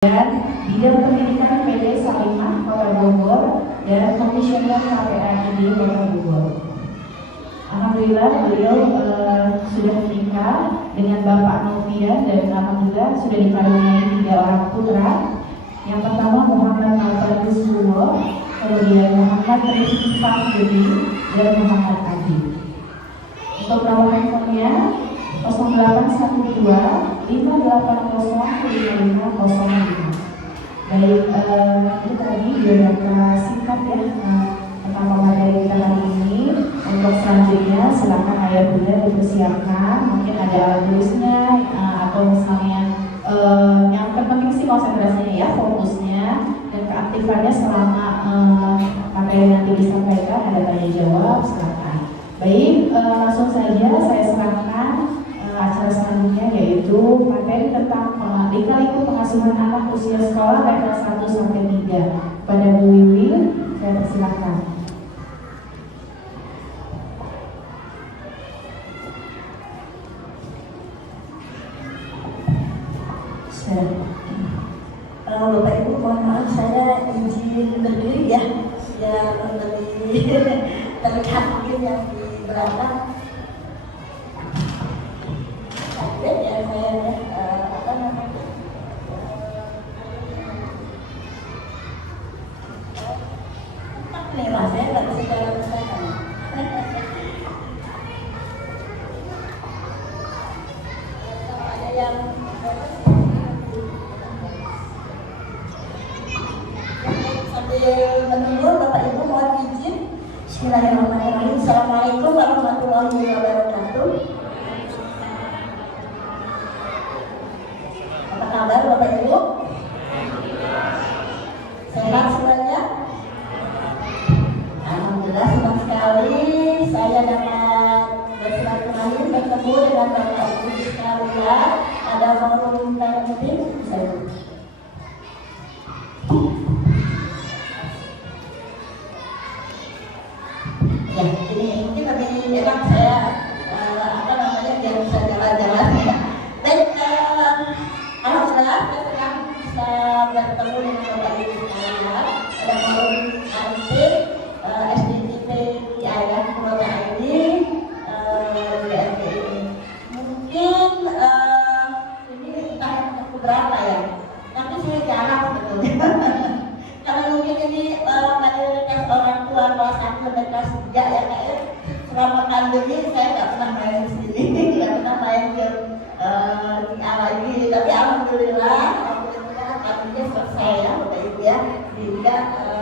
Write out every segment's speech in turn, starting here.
dan Bidang Pendidikan PD Salimah Kota Bogor dan Komisioner KPAID Kota Bogor. Alhamdulillah beliau sudah menikah dengan Bapak Novian dan alhamdulillah sudah dikaruniai 3 orang putra. Yang pertama Muhammad Alfadus Suwo, kemudian Muhammad Rizky Fahdi dan Muhammad Adi. Untuk nomor handphonenya 0812 580 5505. Baik, itu tadi biodata singkat ya tentang materi kita hari ini. Untuk selanjutnya silakan ayah bunda dipersiapkan, mungkin ada alat tulisnya atau misalnya yang terpenting sih konsentrasinya ya, fokusnya dan keaktifannya selama materi nanti disampaikan. Ada tanya jawab, silakan. Baik, langsung saja saya serahkan acara selanjutnya, yaitu materi tentang lika-liku pengasuhan anak usia sekolah level 1 sampai 3. Pada Bu Wiwi, saya persilahkan. Bapak Ibu, mohon maaf saya izin berdiri ya, lebih terlihat mungkin yang di belakang. Ya saya apa namanya nih mas, saya nggak bisa jalan bersama. Ada yang sambil menunggu Bapak Ibu mohon izin. Bismillahirrahmanirrahim. Assalamualaikum warahmatullahi wabarakatuh. Kabar Bapak Ibu? Sehat semuanya? Alhamdulillah, senang sekali saya dapat bersilaturahmi bertemu dengan Bapak Ibu sekalian. Ada forum meeting saya. Ya, ini mungkin lebih enak saya apa namanya biar bisa jalan-jalan ya. Baik, alhamdulillah saya senang bisa bertemu dengan Bapak Ibu sekalian. Ada forum AIT, SDTP di Ayah Kota ini, BNP ini. Mungkin ini entah yang keberapa ya, tapi saya jarang sebetulnya. Karena mungkin ini mayoritas orang tua kelas 1 dan kelas 3 ya Kak ya. Selama pandemi saya nggak pernah main di sini, nggak pernah main ke di lagi, tapi alhamdulillah pandeminya selesai ya Bapak Ibu ya, sehingga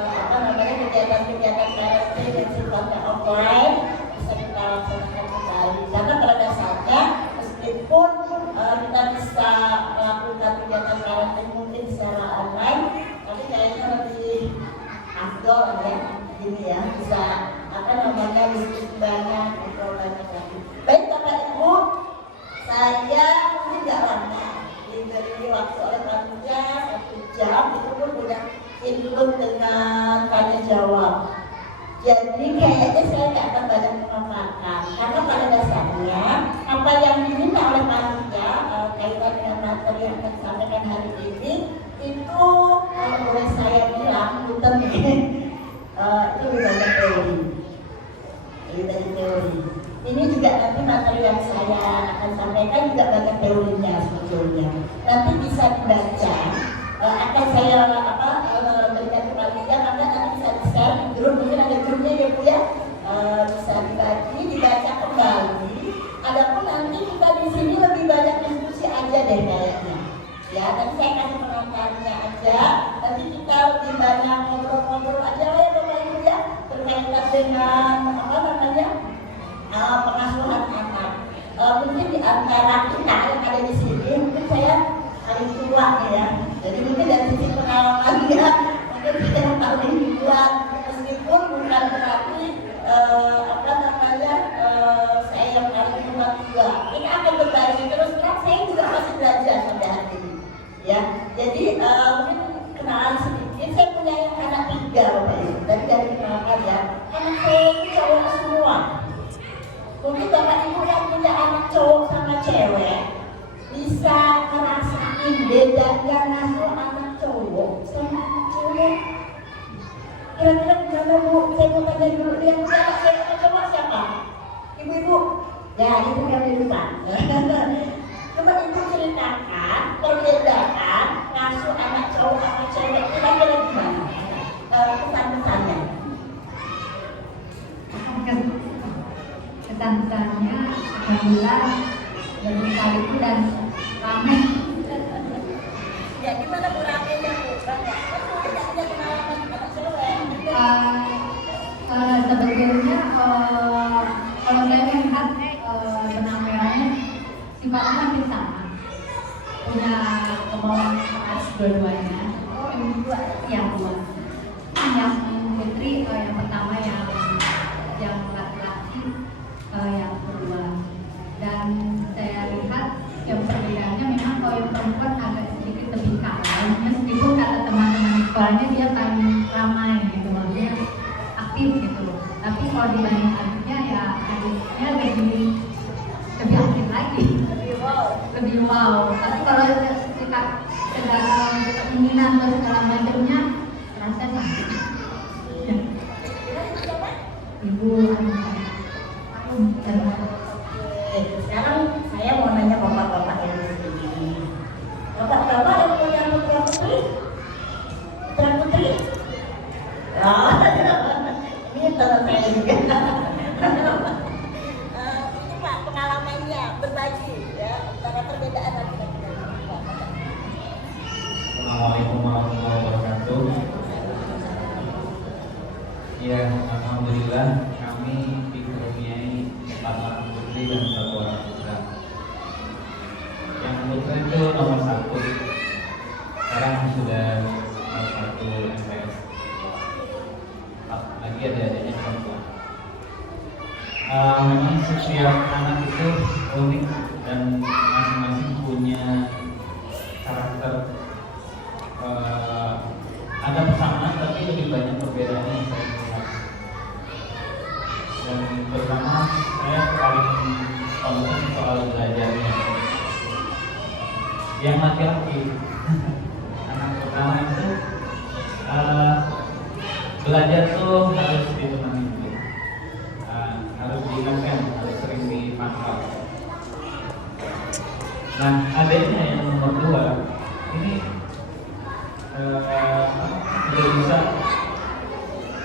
apa namanya kegiatan-kegiatan KRT yang sifatnya offline bisa kita laksanakan kembali. Karena pada dasarnya meskipun kita bisa melakukan kegiatan KRT mungkin secara online, tapi kayaknya lebih afdol ya ini ya, bisa apa namanya diskusi banyak, ngobrol banyak lagi. Baik Bapak Ibu, saya mungkin nggak lama diberi waktu oleh panitia 1 jam, itu pun udah include dengan tanya jawab. Jadi kayaknya saya nggak akan banyak memaparkan, karena pada dasarnya apa yang diminta oleh panitia kaitan dengan materi yang akan disampaikan hari ini itu boleh saya bilang bukan itu lebih banyak teori, lebih banyak teori. Ini juga nanti materi yang saya akan sampaikan juga banyak teorinya sebetulnya. Nanti bisa dibaca, akan saya berikan ke panitia karena nanti bisa di-share di grup, mungkin ada grupnya ya Bu ya, bisa dibaca kembali. Adapun nanti kita di sini lebih banyak diskusi aja deh kayaknya. Ya, nanti saya kasih pengantarnya aja. Nanti kita lebih banyak ngobrol-ngobrol aja lah ya Bapak Ibu ya, berkaitan dengan apa namanya pengasuhan anak. Mungkin di antara kita yang ada di sini, mungkin saya paling tua ya. Jadi mungkin dari sisi pengalamannya, mungkin kita yang paling tua, meskipun bukan berarti apa namanya saya yang paling tua juga. Ini akan berbagi terus terang, saya juga masih belajar sampai hari ini. Ya, jadi mungkin kenalan sedikit. Saya punya anak 3 Bapak Ibu. Tadi dari kenalkan ya, anak saya itu cowok semua. Mungkin Bapak Ibu yang punya anak cowok sama cewek bisa ngerasain bedanya ngasuh anak mau tanya dulu yang coba siapa? Ibu-ibu? Ya, itu yang dibuka. Coba ibu ceritakan perbedaan ngasuh anak cowok sama cewek kira-kira gimana? Pesan-pesannya. Kesan-kesannya alhamdulillah lebih kali dan ramai. Ya gimana Bu ramenya Bu? Banyak pengalaman anak cewek. Sebetulnya kalau saya melihat benang merahnya sifatnya hampir sama, punya kemauan keras dua-duanya. Yang dua, yang putri yang pertama yang laki-laki yang kedua. Dan saya lihat yang perbedaannya memang kalau yang perempuan agak sedikit lebih kalem, meskipun kata teman-teman sekolahnya dia paling ramai gitu, maksudnya aktif gitu. Tapi kalau dibanding adiknya ya adiknya lebih aktif lagi, lebih wow. Tapi kalau kita segala keinginan atau segala macamnya terasa sama. Ibu Sekarang saya mau nanya bapak-bapak yang di sini. Bapak-bapak yang punya putra putri? Putra putri? Oh, ini teman saya juga. Ini Pak pengalamannya berbagi ya antara perbedaan laki-laki dan perempuan. Assalamualaikum warahmatullahi wabarakatuh. Ya, alhamdulillah kami dikaruniai 4 orang putri dan 1 orang putra. Yang putra itu nomor 1. Sekarang sudah nomor 1 MPS. Lagi ada-adanya perempuan. Memang setiap anak itu unik dan masing-masing punya karakter. Ada persamaan tapi lebih banyak perbedaannya yang saya lihat. Dan terutama saya paling concern soal belajarnya. Yang laki-laki, anak pertama itu belajar tuh harus ditemani dulu, harus diingatkan, harus sering dipantau. Nah, adanya yang nomor 2 ini sudah bisa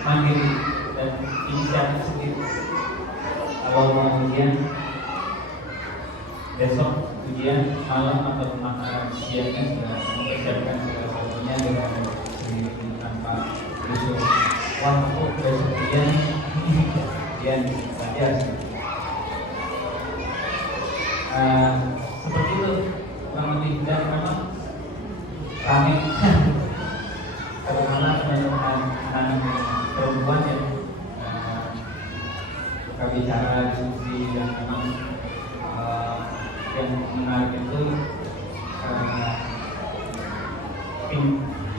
mandiri dan inisiatif sendiri. Kalau mau ujian besok, ujian malam atau makan siangnya sudah mempersiapkan segala sesuatunya dengan sendiri tanpa disuruh. Wah, aku besok ujian belajar. Seperti itu kurang lebih, dan memang ramai. Karena teman-teman anak perempuan yang suka bicara, diskusi, dan memang yang menarik itu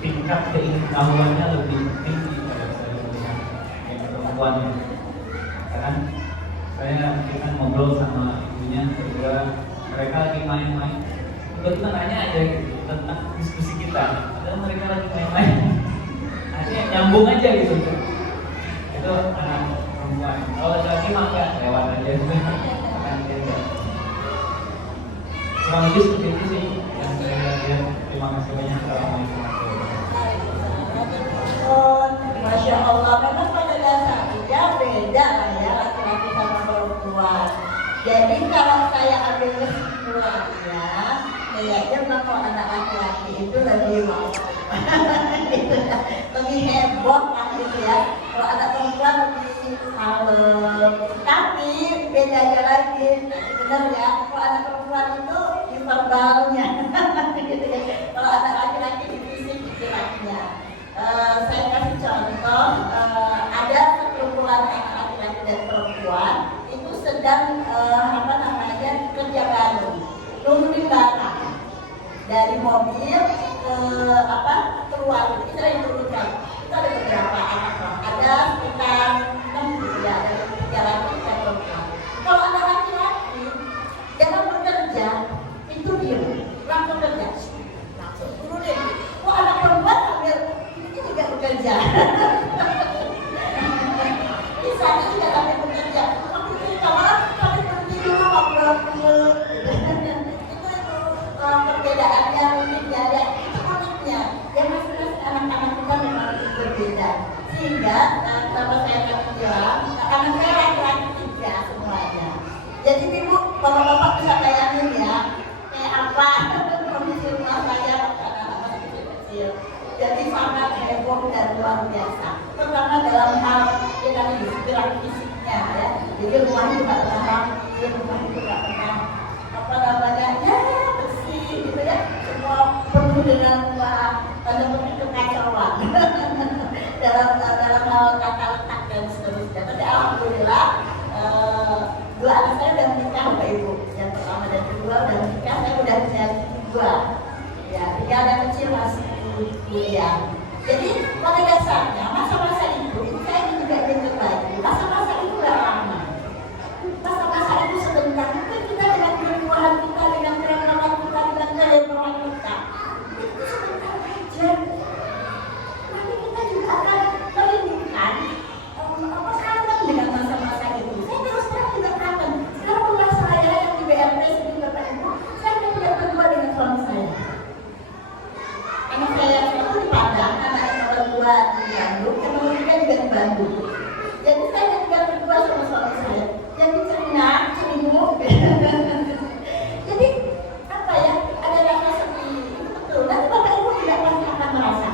tingkat keingin-tahuannya lebih tinggi pada saya melihat yang perempuan ya. Karena kita ngobrol sama ibunya berdua, mereka lagi main-main, tiba-tiba nanya aja gitu tentang diskusi kita, padahal mereka lagi main-main. Akhirnya nyambung aja gitu. Itu anak perempuan. Kalau laki maka lewat aja. Kurang lebih seperti itu sih yang saya lihat. Terima kasih banyak. Assalamualaikum warahmatullahi wabarakatuh. Masya Allah, memang pada dasarnya beda lah ya laki-laki sama perempuan. Jadi kalau saya ambil kesimpulannya, kayaknya kalau anak laki-laki itu lebih mau lebih heboh lah gitu ya. Kalau anak perempuan lebih kalem. Tapi bedanya lagi, benar ya. Kalau anak perempuan itu di verbalnya, gitu ya. Kalau anak laki-laki di fisik istilahnya. Saya kasih contoh, ada sekumpulan anak laki-laki dan perempuan itu sedang kerja baru, nungguin barang dari mobil keluar. Kita yang turunkan, kita ada beberapa anak, ada sekitar 6 gitu ya, ada 3 laki dan perempuan. Kalau anak laki-laki dalam bekerja itu dia langsung kerja, langsung turunin. Kalau anak perempuan ambil ini juga bekerja. kecil. Jadi sangat heboh dan luar biasa. Terutama dalam hal kita gerak fisiknya ya. Jadi rumah juga pernah, rumah juga pernah apa namanya ya bersih gitu ya. Semua penuh dengan seperti kekacauan dalam hal tata letak dan seterusnya. Tapi alhamdulillah dua anak saya udah menikah Bapak Ibu. Yang pertama dan kedua udah menikah, saya udah punya dua. Ya, tiga anak kecil masih kuliah. Jadi pada dasarnya masa-masa itu saya juga ingin berbagi. Masa-masa itu gak lama. Masa-masa itu sebentar. Mungkin kita dengan keluhan kita, dengan keragaman kita, dengan kelebihan kita, itu sebentar aja. Nanti kita juga akan merindukan kangen dengan masa-masa itu. Saya terus terang juga kangen. Sekarang rumah saya yang di BMT ini Bapak Ibu, saya tidak berdua dengan suami saya. Anak saya itu di Padang, anak nomor 2 di Bandung, yang nomor 3 juga di Bandung. Jadi saya tinggal berdua sama suami saya. Jadi cengang, cenguk. Jadi apa ya? Ada rasa seperti itu betul. Nanti Bapak Ibu tidak pasti akan merasa.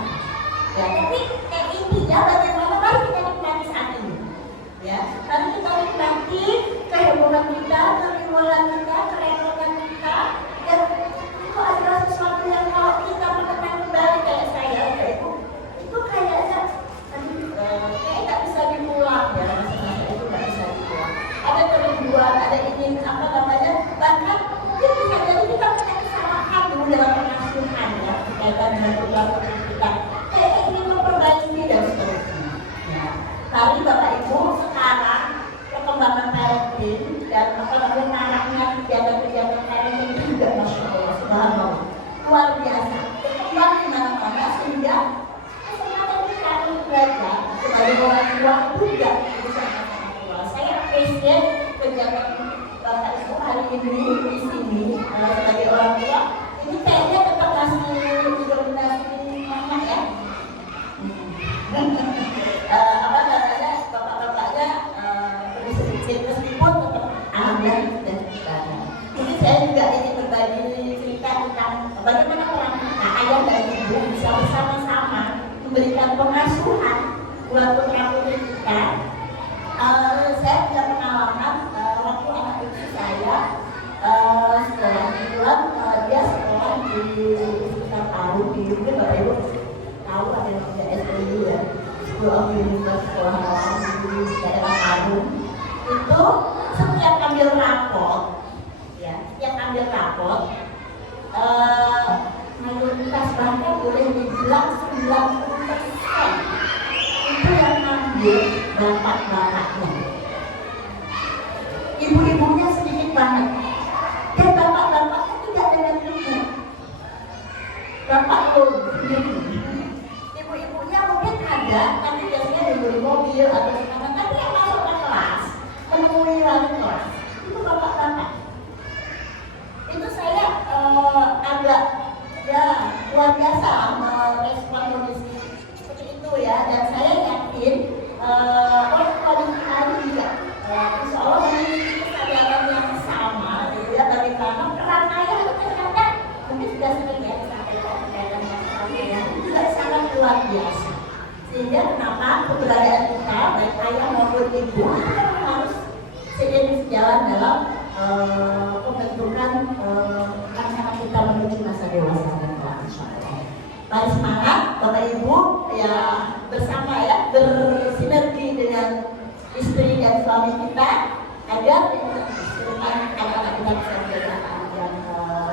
Ya, tapi intinya bagaimana mari kita nikmati saat ini. Ya, mari kita nikmati kehebohan kita, keriuhan kita, kerepotan kita. Dan itu adalah sesuatu yang kalau kita mengenang kembali kayak saya, Ibu, itu kayaknya kayak nggak bisa diulang ya, masa-masa itu nggak bisa diulang. Ada kerinduan, ada ingin apa namanya, bahkan mungkin bisa jadi kita punya kesalahan dulu dalam pengasuhan ya, berkaitan dengan perilaku kita. Kayak ingin memperbaiki dan seterusnya. Ya. Tapi Bapak Ibu sekarang perkembangan parenting dan apa namanya anaknya kegiatan-kegiatan parenting itu juga masya Allah, subhanallah, luar biasa. Berkembang di mana-mana sehingga kesempatan kita untuk belajar sebagai orang tua juga bisa orang tua. Saya appreciate kegiatan Bapak Ibu hari ini di sini sebagai orang tua. Ini kayaknya tetap masih didominasi mama ya. Apa namanya bapak-bapaknya lebih sedikit meskipun tetap alhamdulillah dan ibadah. Jadi saya juga ingin berbagi cerita tentang bagaimana peran ayah dan ibu bisa bersama-sama memberikan pengasuhan buat putra-putri kita. Saya punya pengalaman waktu anak cucu saya sekolah kebetulan dia sekolah di sekitar Palu di mungkin Bapak Ibu tahu ada yang punya SPU ya, School of University Sekolah Alam di daerah Palu. Itu setiap ambil rapot ya, setiap ambil rapot mayoritas bahkan boleh dibilang 90% itu yang ambil bapak-bapaknya. Ibu-ibunya sedikit banget. Dan bapak-bapaknya tidak dengan ibu. Bapak pun sendiri. Ibu-ibunya mungkin ada, tapi biasanya dibeli mobil atau gimana. Tapi yang masuk ke kelas, menemui wali kelas, itu bapak-bapak. Itu saya agak ya luar biasa merespon kondisi seperti itu ya. Dan saya yakin orang tua kita juga insya Allah memiliki kesadaran yang sama gitu ya, bagaimana peran ayah itu ternyata mungkin sudah sering ya disampaikan dalam masyarakat ya, itu juga sangat luar biasa. Sehingga kenapa keberadaan kita baik ayah maupun ibu itu memang harus seiring sejalan dalam pembentukan anak kita menuju masa dewasa dan kelak insya Allah. Mari semangat Bapak Ibu ya, bersama ya, bersinergi dengan istri dan suami kita agar anak-anak kita bisa menjadi anak yang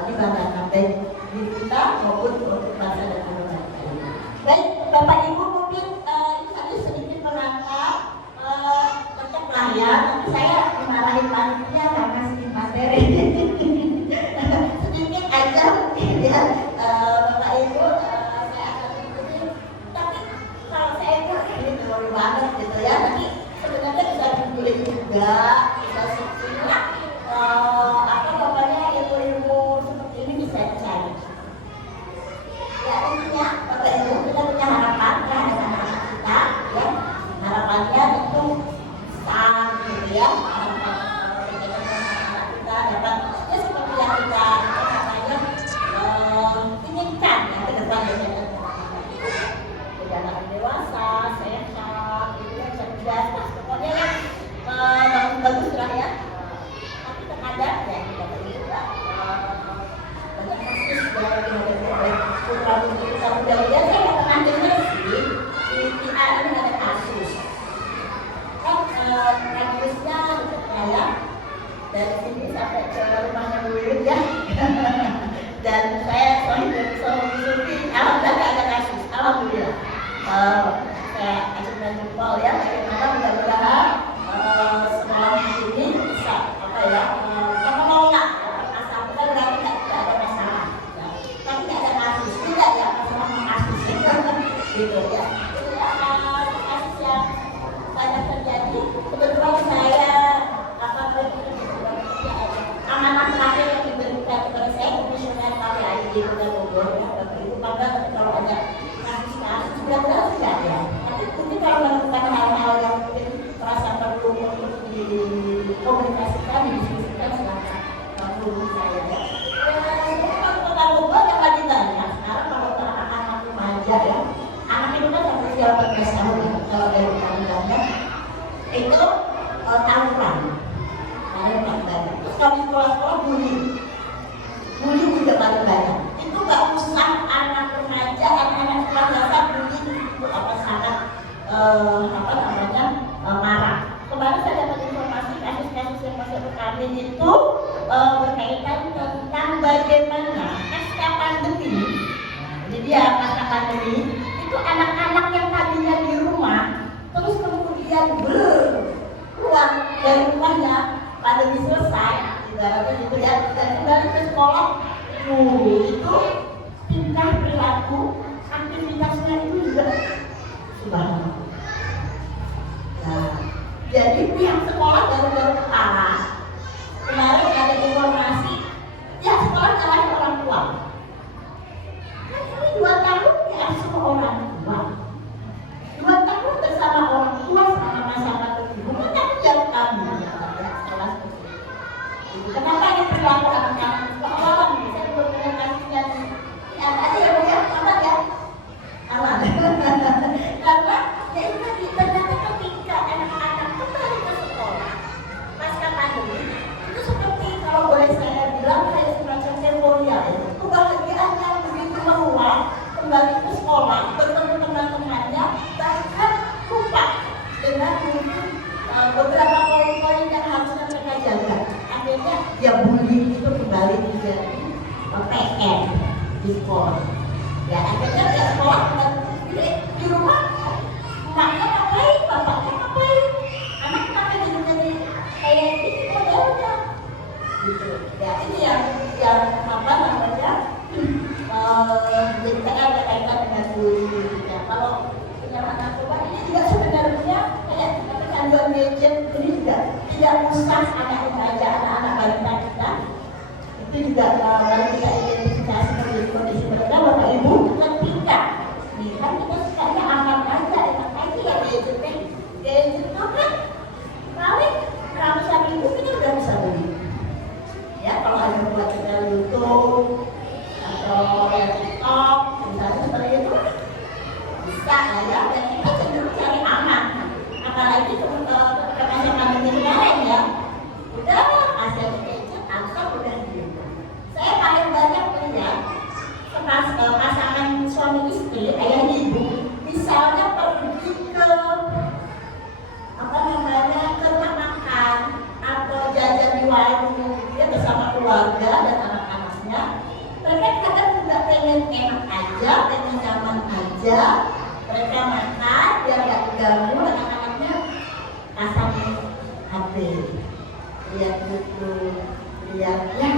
dibanggakan baik diri kita maupun untuk bangsa dan negara kita. Baik Bapak Ibu, mungkin ini tadi sedikit merangkap lah ya, tapi saya dimarahin panitia karena sedikit materi sedikit aja mungkin ya Bapak Ibu, saya akan ikuti. Tapi kalau saya itu ini memori banget gitu ya, tapi sebenarnya bisa dikulik juga, bisa sebenarnya apa namanya ilmu-ilmu seperti ini bisa dicari. Ya intinya Bapak Ibu kita punya harapan ya dengan anak kita ya, harapannya itu besar gitu ya, harapan anak kita dapat ya seperti yang kita katanya inginkan ya ke depan ya. saya ajukan jempol ya, bagaimana mudah-mudahan sekolah ini bisa apa ya, menolak asal bukan berarti tidak ada masalah, ya. Tapi tidak ada kasus, tidak ya masalah kasus gitu ya. Kasus yang banyak terjadi. Kebetulan saya amanah terakhir yang diberikan kepada saya komisioner KPAI di Kota Bogor. Waktu itu bangga kalau ada kasus-kasus sudah tidak ya. Tapi mungkin kalau menemukan hal-hal yang mungkin terasa perlu untuk dikomunikasikan, didiskusikan, silakan hubungi saya. Kalau Kota Bogor yang lagi banyak sekarang kalau anak-anak remaja ya, anak itu kan sampai usia 14 tahun ya, kalau dari undang-undangnya itu tawuran. Terus kalau di sekolah-sekolah bully juga paling banyak. Itu nggak usah anak remaja, anak-anak sekolah dasar bully itu apa sangat marah. Kemarin saya dapat informasi kasus-kasus yang masuk ke kami itu berkaitan tentang bagaimana pasca pandemi. Jadi dia pasca pandemi itu anak-anak yang tadinya di rumah terus kemudian keluar dari rumahnya, pandemi selesai, ibaratnya gitu ya, dan kembali ke sekolah, itu tingkah perilaku, aktivitasnya itu juga subhanallah. Nah, jadi pihak sekolah baru kepala. Kemarin ada informasi, ya sekolah nyalahin orang tua. Kan ini 2 tahun ya semua orang tua. 2 tahun bersama orang tua selama masa pandemi, bukan yang kami. Kenapa ini perilaku anak-anak sekolah? Saya belum punya kasusnya. Ya tadi ya Bu ya, aman ya? Aman. Karena ya itu tadi, ternyata ketika anak-anak kembali ke sekolah pasca pandemi, itu seperti kalau boleh saya bilang kayak semacam euforia ya. Kebahagiaan yang begitu meluas, kembali ke sekolah, bertemu teman-temannya, bahkan lupa dengan mungkin beberapa poin-poin yang harusnya mereka jaga. Akhirnya ya bullying itu kembali menjadi PR di sekolah. Ya akhirnya ya sekolah di rumah emaknya ngapain, bapaknya ngapain, anak ngapain jadi kayak ini modelnya gitu. Ya ini yang apa namanya jadi PR berkaitan dengan bullying. Ya kalau penyakit narkoba ini juga sebenarnya kayak kecanduan gadget ini juga tidak usah anak remaja, anak-anak balita kita itu juga kalau kita identifikasi menjadi kondisi mereka, Bapak Ibu ketika nih kan kita sukanya aman aja, enak aja ya gadget itu kan paling ratusan ribu kita udah bisa beli ya kalau ada buat channel YouTube atau TikTok misalnya seperti itu bisa lah ya, dan kita cenderung cari aman. Apalagi ketika masa pandemi kemarin ya, udah hasil gadget atau udah gitu. Saya paling banyak melihat pasangan suami istri, ayah ibu, misalnya pergi ke apa namanya ke rumah makan atau jajan di warung dia bersama keluarga dan anak-anaknya. Mereka kadang juga pengen enak aja, pengen nyaman aja. Mereka makan biar nggak terganggu anak-anaknya, pasang HP, lihat YouTube, lihat ya,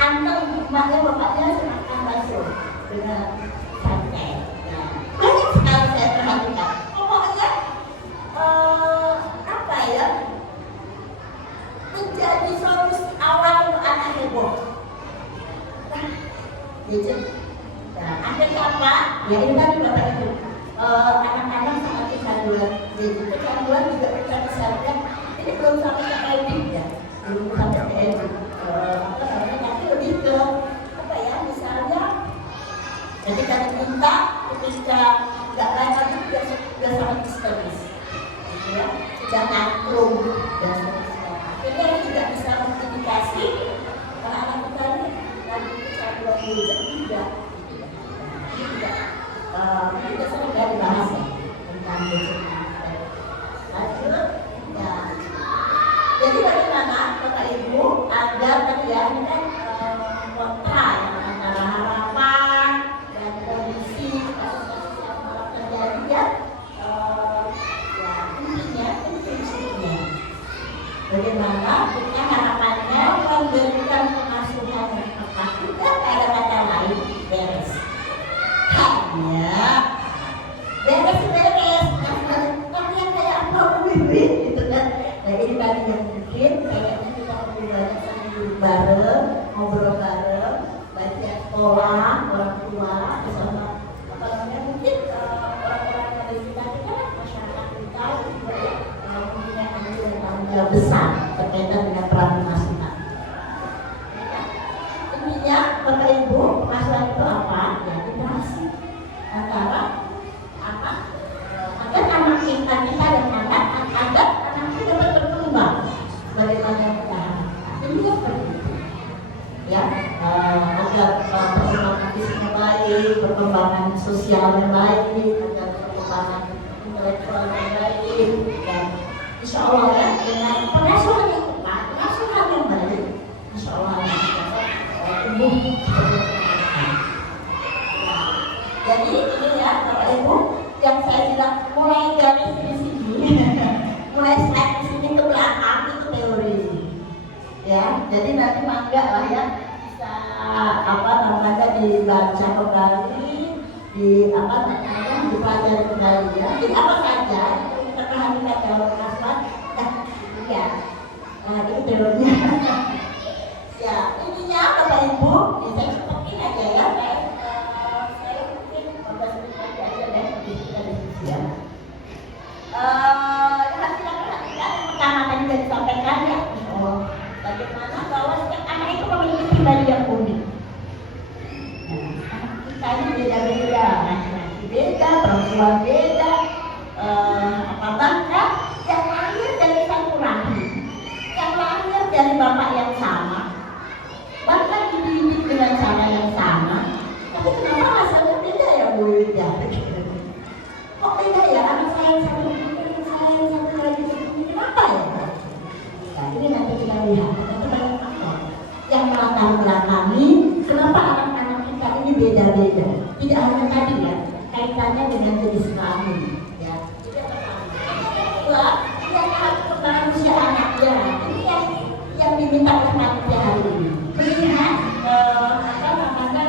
anteng emaknya bapaknya makan bakso dengan santai. Nah, banyak sekali saya perhatikan. Pokoknya apa ya, menjadi solusi awal untuk anak heboh. Nah, gadget. Nah, akhirnya apa? Ya ini tadi Bapak Ibu. Anak-anak sangat kecanduan, jadi kecanduan juga kita bisa lihat ini belum sampai ke edit ya, belum sampai ke edit apa namanya, tapi lebih ke apa ya, misalnya ketika diminta, ketika nggak lain lagi sudah sangat histeris gitu ya, sudah tantrum dan seterusnya. Akhirnya ini juga bisa mengindikasi anak-anak kita ini lagi kecanduan gadget juga. Kita sering dibahas ya tentang gadget. Lanjut, ya. Jadi bagaimana Bapak Ibu agar tadi ya ini kan kontra ya antara harapan dan kondisi kasus-kasus yang terjadi ya. sosialnya baik, ada perkembangan intelektualnya baik, dan insya Allah ya dengan pengasuhan yang tepat, pengasuhan yang baik, insya Allah akan tumbuh. Jadi ini ya Bapak Ibu yang saya bilang mulai dari sini, mulai slide di sini ke belakang itu teori. Ya, jadi nanti mangga lah ya bisa apa namanya dibaca kembali, di apa namanya dipelajari kembali ya. Jadi apa saja yang kita perhatikan dalam kasmat, ya, nah itu teorinya. Ya, ininya Bapak Ibu, ya, saya cepetin aja ya. Saya mungkin 15 menit aja deh kita diskusi ya. Perhatikan pertama tadi sudah disampaikan ya, bagaimana bahwa setiap anak itu memiliki pribadi yang unik. Nah, anak kita ini beda-beda, laki-laki beda, perempuan beda, bahkan yang lahir dari satu rahim, yang lahir dari bapak yang sama, bahkan dididik dengan cara yang sama, tapi kenapa rasanya beda ya Bu ya? Kok beda ya? Anak saya yang satu begini, anak saya yang satu lagi begini, kenapa ya? Nah, ini nanti kita lihat, itu banyak faktor yang melatar belakangi kenapa anak-anak kita ini beda-beda. Tidak hanya tadi ya, kaitannya dengan jenis kelamin. Ya, itu yang pertama. Yang kedua, yang harus perkembangan usia anaknya. Ini yang diminta oleh panitia hari ini. Melihat apa namanya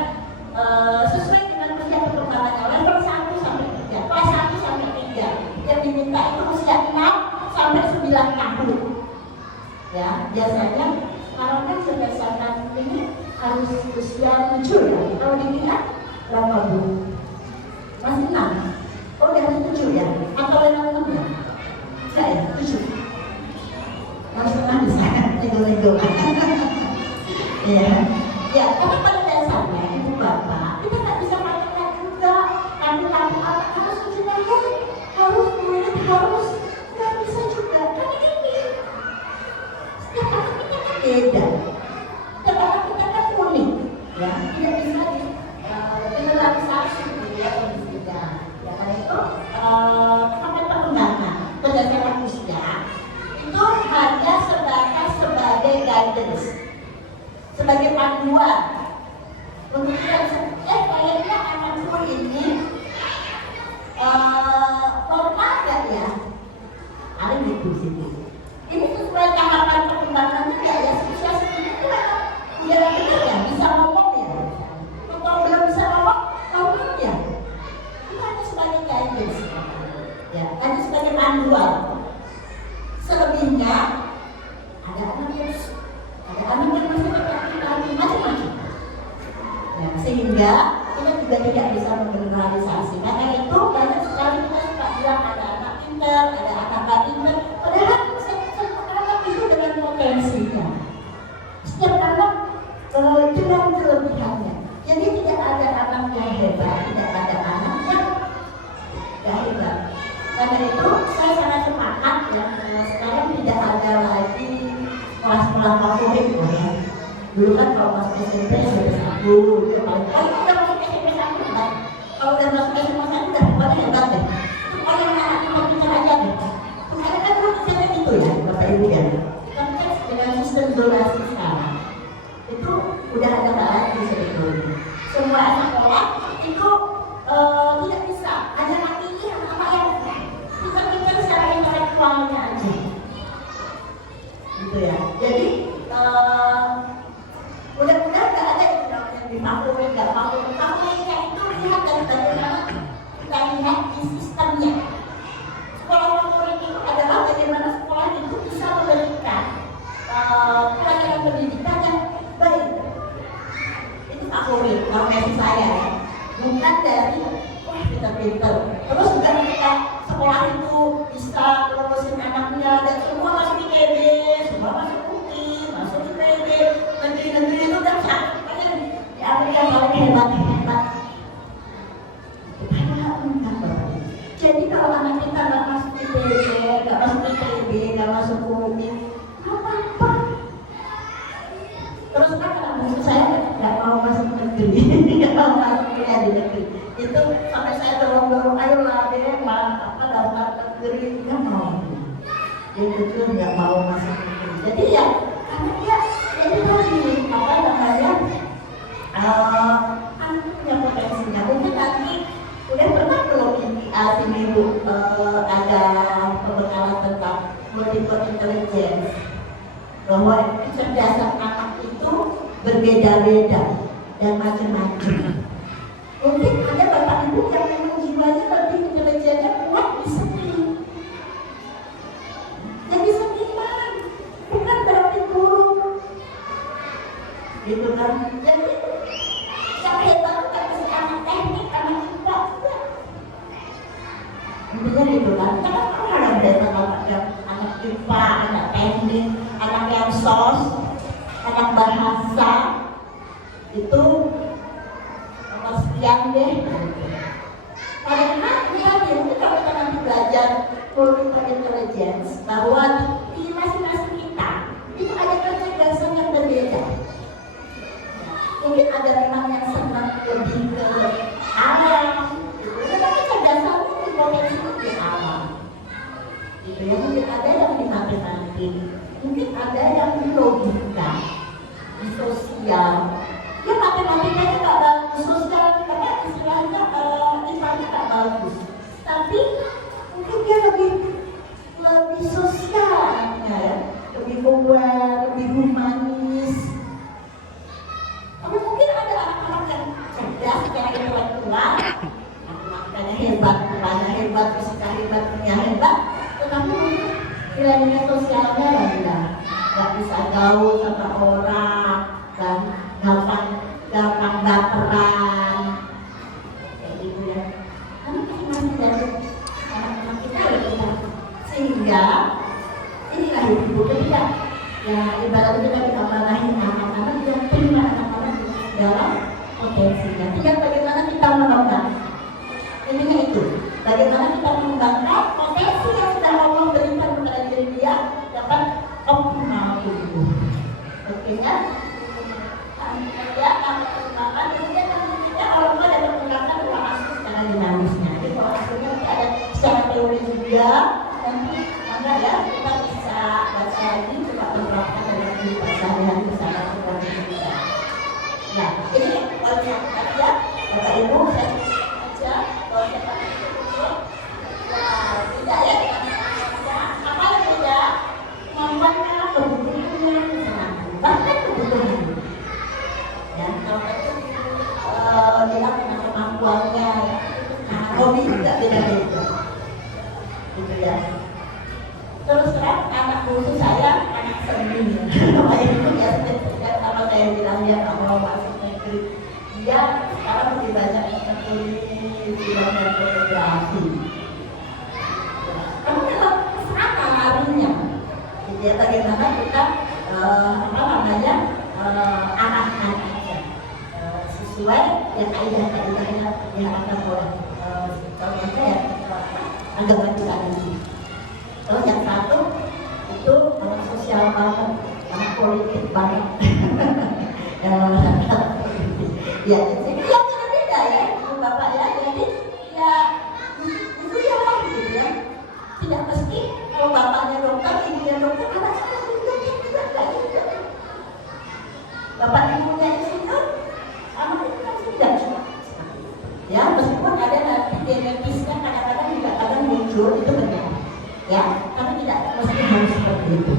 sesuai dengan usia perkembangannya level 1 sampai 3, kelas 1 sampai 3. Yang diminta itu usia 6 sampai 9 tahun. Ya, biasanya sekarang kan berdasarkan ini harus usia 7 ya. Kalau dilihat berapa Bu? Masih 6. Oh, di atas 7 ya? Atau yang 6 ya? Bisa ya? 7. Kalau setengah bisa, nego-nego. Ya, ya, tapi pada dasarnya Ibu Bapak, kita nggak bisa pakai juga. Laki-laki anak harus 7 tahun, harus murid, harus nggak bisa juga. Kan ini setiap anak kita kan beda, setiap anak kita kan unik, ya tidak bisa generalisasi gitu ya kondisinya. Ya karena itu sampai perkembangan berdasarkan usia itu hanya sebatas sebagai guidance, sebagai panduan untuk kita bisa kayaknya anakku ini normal nggak ya? Ada gitu sih. Ini sesuai tahapan perkembangannya nggak ya? Usia segini itu memang dia benar ya bisa ngomong ya? Atau belum bisa ngomong, normal ya? Itu hanya sebagai guidance, ya, hanya sebagai panduan. Selebihnya ada anak yang masih berkaki-kaki macam-macam. Ya, sehingga kita juga tidak bisa menggeneralisasi. Karena itu banyak sekali kita suka bilang ada anak pintar, ada anak gak pintar. Padahal setiap anak itu dengan potensinya. Setiap anak dengan kelebihannya. Jadi tidak ada anak yang hebat, tidak ada anak yang gak hebat. Karena itu saya sangat sepakat ya, sekarang tidak ada lagi kelas-kelas favorit ya. Dulu kan kalau masuk SMP SMP 1 gitu kan. Kalau udah masuk SMP 1 kan. Kalau udah masuk SMA 1 udah pokoknya hebat deh. Pokoknya anak cuma pintar aja deh. Karena kan dulu kita gitu ya Bapak Ibu ya. Tapi kan dengan sistem zonasi sekarang itu udah ada lagi sebetulnya. Semua anak sekolah itu tidak bisa. Hanya nantinya anak yang pintar-pintar secara intelektualnya aja. Gitu ya. Jadi mudah-mudahan nggak ada yang difavorit, nggak favorit. Favoritnya itu lihat dari bagaimana kita lihat di sistemnya. Sekolah favorit itu adalah bagaimana sekolah itu bisa memberikan pelajaran pendidikan yang baik. Itu favorit, kalau versi saya ya. Bukan dari wah pintar-pintar. Terus juga ketika sekolah itu bisa lulusin anaknya dan semua masuk ITB, semua masuk UI, masuk ITB, negeri-negeri itu kan sangat banyak di Amerika paling hebat-hebat. Padahal enggak Bapak. Jadi kalau anak kita nggak masuk ITB, nggak masuk ITB, nggak masuk UI, apa-apa. Terus kan kalau maksud saya nggak mau masuk negeri, nggak mau masuk kuliah di negeri. Itu sampai saya dorong-dorong, ayolah deh, apa daftar negeri, nggak mau. Dia jujur nggak mau masuk negeri. Jadi ya, karena dia itu tadi apa namanya, anak punya potensinya. Mungkin nanti udah pernah belum ini Bu ada pembekalan tentang multiple intelligence, bahwa kecerdasan anak itu berbeda-beda dan macam-macam. Mungkin ada bapak ibu yang memang jiwanya lebih intelijennya kuat di seni. Jadi seniman, bukan berarti guru. Gitu kan? Jadi yang hebat bukan mesti anak teknik, anak IPA juga. Intinya gitu kan? Karena ada anak IPA, anak teknik, anak yang sos, anak bahasa itu sekian deh. Karena lihat ya, mungkin kalau kita nanti belajar multiple intelligence, bahwa di masing-masing kita itu ada kecerdasan yang berbeda. Mungkin ada memang yang senang lebih ke alam, gitu. Tetapi kecerdasannya di potensi di alam. Gitu ya, mungkin ada yang di matematik, mungkin ada yang di logika, di sosial. Ya matematikanya nggak bagus, sosial karena istilahnya IPA-nya nggak bagus. Tapi mungkin dia lebih sosial, ya, lebih aware, lebih humanis. Tapi mungkin ada anak-anak yang cerdas secara intelektual, matematikanya hebat, IPA-nya hebat, fisika hebat, kimia hebat, tetapi mungkin nilai-nilai sosialnya rendah, nggak bisa gaul sama orang dan gampang baperan kayak gitu ya. Karena masing-masing dari anak-anak kita ya, sehingga inilah ibu ketika ya ibaratnya kita diamanahin anak-anak yang terima anak-anak dalam potensinya. Tinggal bagaimana kita mengembangkan ininya itu, bagaimana kita mengembangkan potensi yang sudah Allah berikan kepada diri dia dapat optimal tumbuh. Oke kan? Ya, kalau perkembangan kemudian nantinya orang tua dapat mengembangkan ruang asuh secara dinamisnya. Jadi ruang asuhnya ada secara teori juga. Nanti maka ya kita bisa baca lagi coba menerapkan dalam kehidupan sehari-hari bersama keluarga kita. Nah, ini kalau yang tadi ya, Bapak Ibu saya aja kalau kita tidak ya, apa yang beda? Kemampuannya, kebutuhannya, kesenangan, bahkan kebutuhan. Ya, kalau itu dia punya kemampuannya, hobi juga beda-beda, gitu ya. Terus terang anak khusus saya anak seni, makanya itu biasanya sama saya bilang dia nggak mau masuk negeri. Dia sekarang lebih banyak menulis di bagian fotografi. Kamu memang kesana larinya, jadi ya, bagaimana kita apa namanya arahkan sesuai yang kaidah-kaidahnya yang akan boleh contohnya ya anggapan kita ini. Terus yang satu itu anak sosial banget, anak politik banget. Ya, jadi yang beda ya, Bapak ya. Jadi ya itu ya lah gitu ya. Tidak mesti kalau bapaknya dokter, ibunya dokter, anak-anak juga enggak gitu. Bapak ibunya insinyur, anak itu kan tidak cuma. Ya, meskipun ada nanti genetisnya kadang-kadang juga kadang muncul itu benar. Ya, tapi tidak mesti harus seperti itu.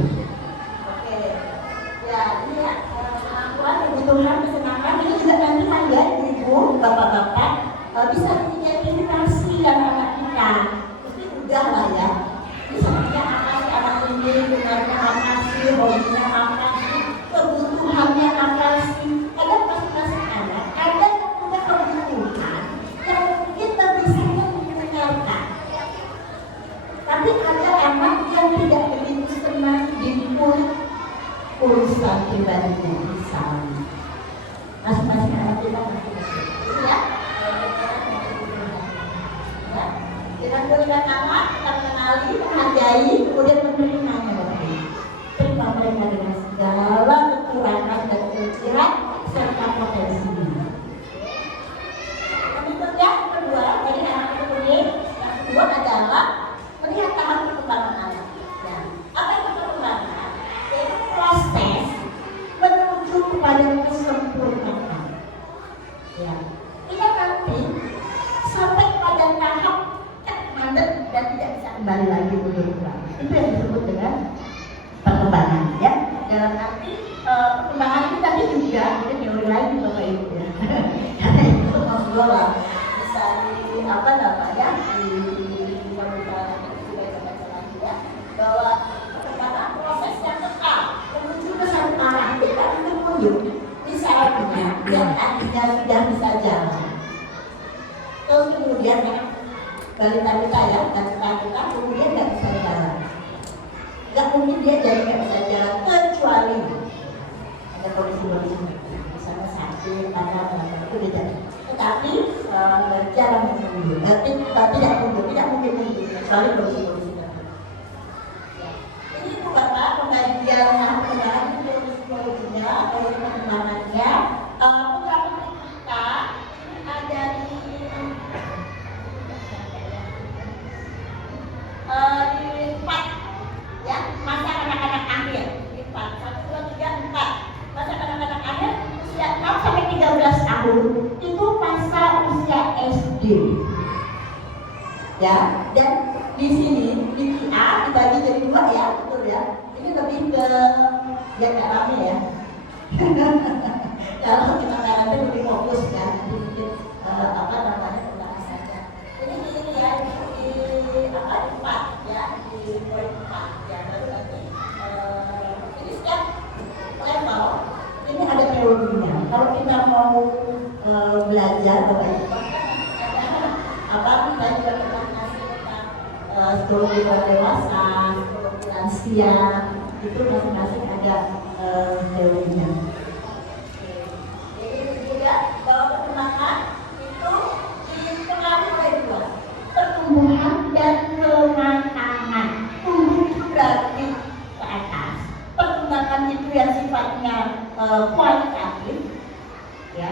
Oke, ya ini ya kemampuan, kebutuhan, kesenangan itu juga nanti ya ibu, bapak-bapak bisa mengidentifikasi anak-anak kita. Mesti mudah lah ya. Ini sebenarnya apa sih anak ini, gunanya apa sih, hobinya apa sih, kebutuhannya apa sih. Kadang masing-masing anak ada yang punya kebutuhan yang mungkin bisa mendengarkan. Tapi ada anak yang tidak begitu senang diinput urusan pribadinya misalnya. Masing-masing anak kita masing-masing. Ya, dengan berikan nama, kita mengenali, menghargai, kemudian menerimanya lagi. Terima mereka dengan segala kekurangan dan kelebihan serta potensinya. Berikutnya. kembali lagi berkembang. Itu yang disebut dengan perkembangan, ya. Dalam arti perkembangan itu tadi juga ada teori lain Bapak Ibu ya. Karena itu menggola bisa di apa namanya di bahwa perkembangan proses yang kekal menuju ke satu arah tidak menunjuk. Misalnya yang tadinya sudah bisa jalan, terus kemudian balita-balita ya dan kita kemudian nggak bisa jalan. Nggak mungkin dia jadi nggak bisa jalan kecuali ada kondisi-kondisi misalnya sakit, pada itu beda. Tetapi jalan mundur, tidak mundur, tidak mungkin mundur kecuali kondisi-kondisi tertentu. Ini itu kata pengkajian perkembangan psikologinya atau perkembangannya. Pengalaman kita ada di empat ya, masa anak-anak akhir di 4, 1, 2, 3, 4 masa anak-anak akhir usia 6 sampai 13 tahun itu masa usia SD ya. Dan di sini di A dibagi jadi 2 ya, betul ya. Ini lebih ke yang nggak rame ya. Kalau kita nanti lebih fokus kan, mungkin apa namanya pembahasannya. Ini ya di apa 4 ya, di poin 4 ya, baru nanti ini setiap level ini ada teorinya. Kalau kita mau belajar Bapak Ibu apa kita juga pernah ngasih tentang psikologi dewasa, psikologi lansia, itu masing-masing ada teorinya. Jadi juga bahwa perkembangan itu dipengaruhi oleh 2, pertumbuhan dan kematangan. Tumbuh itu berarti ke atas, perkembangan itu yang sifatnya kualitatif, ya,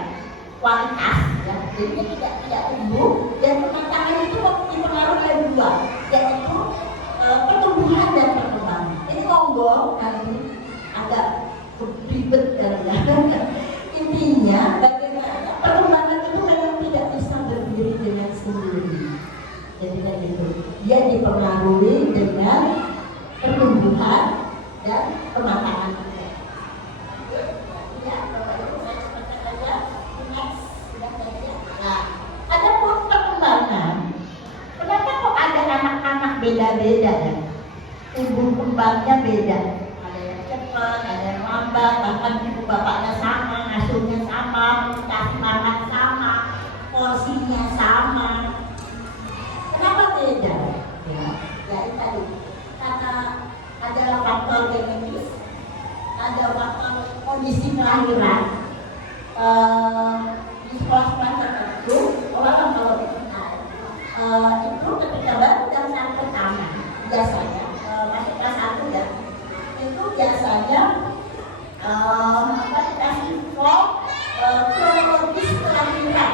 kualitas, ya. Jadi tidak tumbuh, dan kematangan itu dipengaruhi oleh 2, yaitu pertumbuhan dan perkembangan. Ini monggo nanti agak ribet kali ya. Intinya bagaimana perkembangan itu memang tidak bisa berdiri dengan sendiri. Jadi kayak gitu. Dia dipengaruhi dengan pertumbuhan dan kematangan. Ya, Bapak Ibu saya sepakat aja. Next, sudah saja. Nah, ada pun perkembangan. Kenapa kok ada anak-anak beda-beda ya? Tumbuh kembangnya beda. Ada yang cepat, ada yang lambat, bahkan ibu bapaknya sama, ngasuhnya sama, kasih makan sama, porsinya sama. Kenapa beda? Ya itu tadi. Karena ada faktor genetis, ada faktor kondisi kelahiran. Di sekolah-sekolah tertentu, orang kalau itu ketika baru tahun pertama biasanya masuk kelas 1 ya, itu biasanya dikasih form kronologis kelahiran.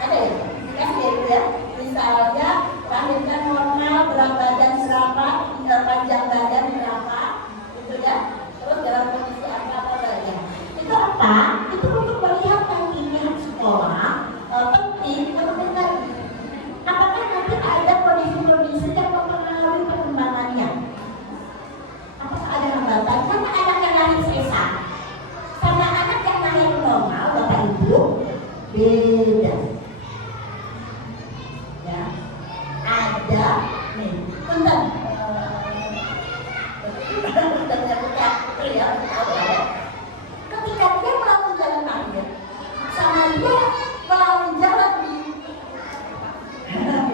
Ada ya? Dikasih ya, misalnya kelahiran normal, berat badan berapa, panjang badan berapa, gitu ya. Terus dalam kondisi apa saja. Itu apa? Itu untuk melihat nantinya sekolah penting untuk tadi. Apakah nanti ada kondisi-kondisi yang mempengaruhi perkembangannya? Apakah ada hambatan? Karena anak yang lahir sesar sama anak yang lahir normal, Bapak Ibu, beda. Ya, ada nih, punten. Ketika dia melalui jalan lahir, sama dia melalui jalan di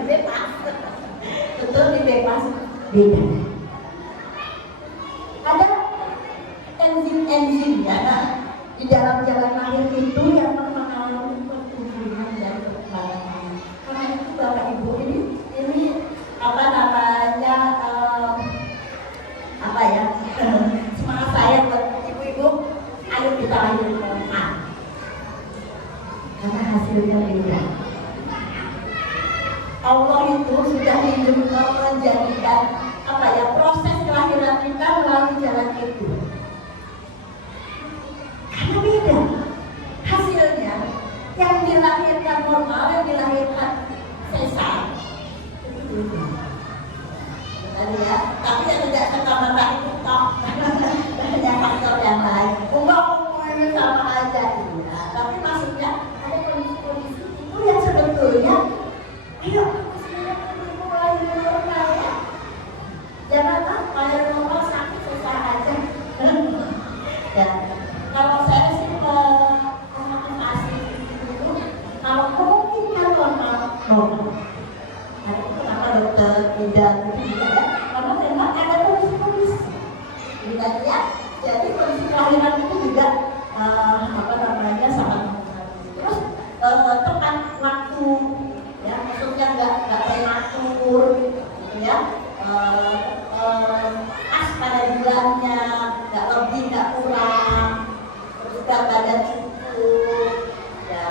bebas, betul di bebas, beda. Ada enzim-enzim ya di dalam jalan lahir itu yang mempengaruhi pertumbuhan dan perkembangan. Karena itu Bapak Ibu ini apa namanya apa ya semangat saya buat ibu-ibu, ayo kita lahir normal. Karena hasilnya beda. Allah itu sudah menjadikan apa ya proses kelahiran kita melalui jalan itu. Karena beda hasilnya, yang dilahirkan normal, yang dilahirkan sesar bapak itu tok banyak faktor yang lain. Umumnya sama aja gitu. Nah, tapi maksudnya ada kondisi-kondisi itu yang sebetulnya ayo mulai normal ya. Jangan sampai normal sakit susah aja. Ya, kalau saya sih motivasi itu kalau mungkin normal. Nah, itu kenapa dokter tidak gitu ya? Karena memang ada kondisi-kondisi. Ya, jadi kondisi kelahiran itu juga sangat mempengaruhi. Terus tepat waktu, ya maksudnya nggak prematur, gitu ya. Pas pada bulannya, nggak lebih nggak kurang, terus juga badan cukup, ya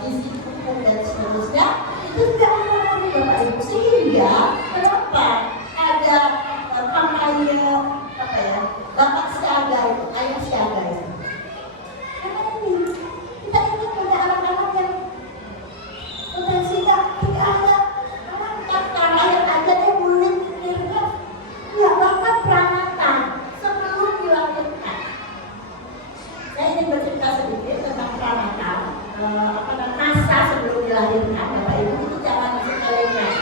gizi cukup dan seterusnya. Itu juga mempengaruhi Bapak Ibu, sehingga kenapa ada kampanye apa ya, bapak siaga itu, ayah siaga itu. Karena ini kita ingin punya anak-anak yang potensinya tidak ada orang lahir aja dia bulit sendirinya, ya bahkan perawatan sebelum dilahirkan. Saya ingin bercerita sedikit tentang perawatan, masa sebelum dilahirkan. Bapak Ibu itu jangan sepelekan.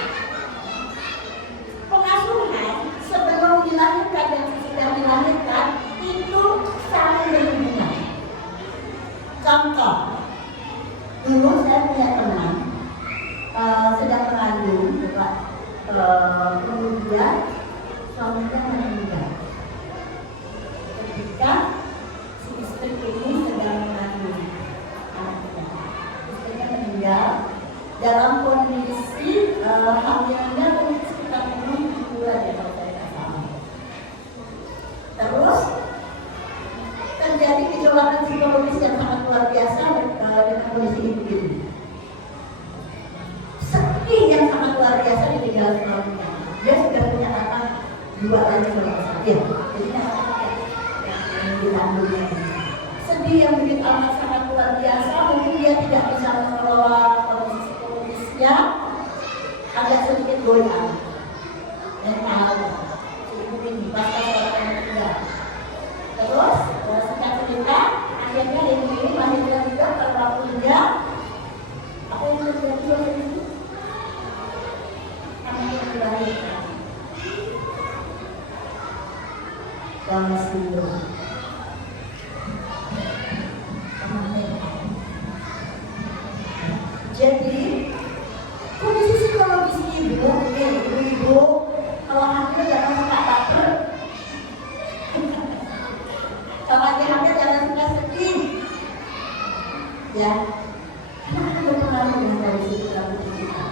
Pengasuhan sebelum dilahirkan dan sesudah dilahirkan itu saling berhubungan. Contoh, dulu saya punya teman sedang mengandung, kemudian suaminya meninggal. Ketika si istri ini sedang mengandung anaknya, istrinya meninggal dalam kondisi hamilnya mungkin sekitar 6 bulan ya kalau saya tidak salah. Terus terjadi gejolak psikologis yang sangat luar biasa dengan kondisi ibu ini. Sedih yang sangat luar biasa ditinggal suaminya. Dia sudah punya anak 2 lagi kalau tidak salah. Jadi yang dilahirkan. Sedih yang bikin amat sangat luar biasa. Mungkin dia tidak bisa mengelola kondisi psikologisnya, agak sedikit goyang. Dan tahu ibu ini pasca seorang yang meninggal. Terus singkat cerita, akhirnya ibu ini lahirkan juga pada waktunya. Apa yang terjadi waktu itu? Anaknya dilahirkan. Down syndrome. Jadi kondisi psikologis ibu kalau hamil jangan suka baper. Kalau lagi hamil jangan suka sedih. Ya, karena itu berpengaruh dengan kondisi psikologis kita.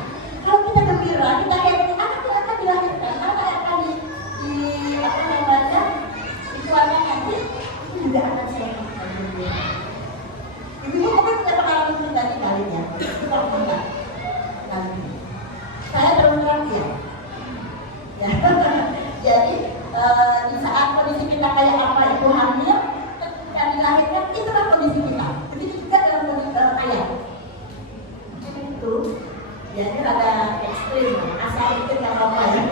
Kalau kita gembira, kita happy, anak itu akan dilahirkan, anak akan dikeluarkan nanti, itu juga akan sehat. Ibu mungkin punya pengalaman pribadi kalinya, itu kalau enggak. Saya terus terang ya. Jadi di saat kondisi kita kayak apa ibu hamil dan dilahirkan, itulah kondisi kita. Begitu juga dalam kondisi ayah. Itu jadi rada ekstrim, asal itu nggak apa-apa ya.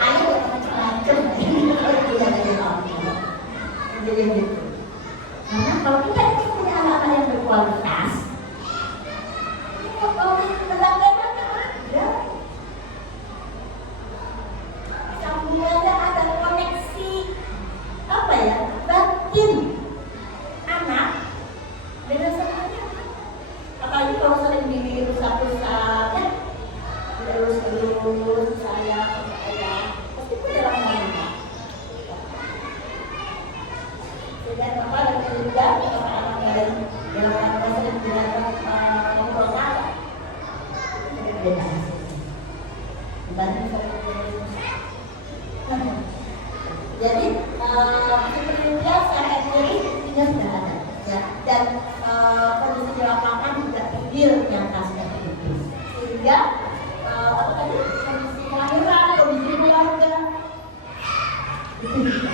Ayah udah macam-macam, kalau itu yang jadi apa? Jadi gitu. Karena kalau kita ingin punya anak-anak yang berkualitas, kalau benar-benar ada, sambungannya ada koneksi apa ya, batin anak dengan semuanya. Apalagi kalau sering dirusak-rusak ya, terus saya meskipun dalam hal dan apa dan juga anak-anak yang sering dilakukan ngobrol beda dibanding jadi sebenarnya saat ini tidak sudah ada ya, dan kondisi di lapangan juga real nyata seperti itu, sehingga apa tadi kondisi kelahiran, kondisi keluarga itu juga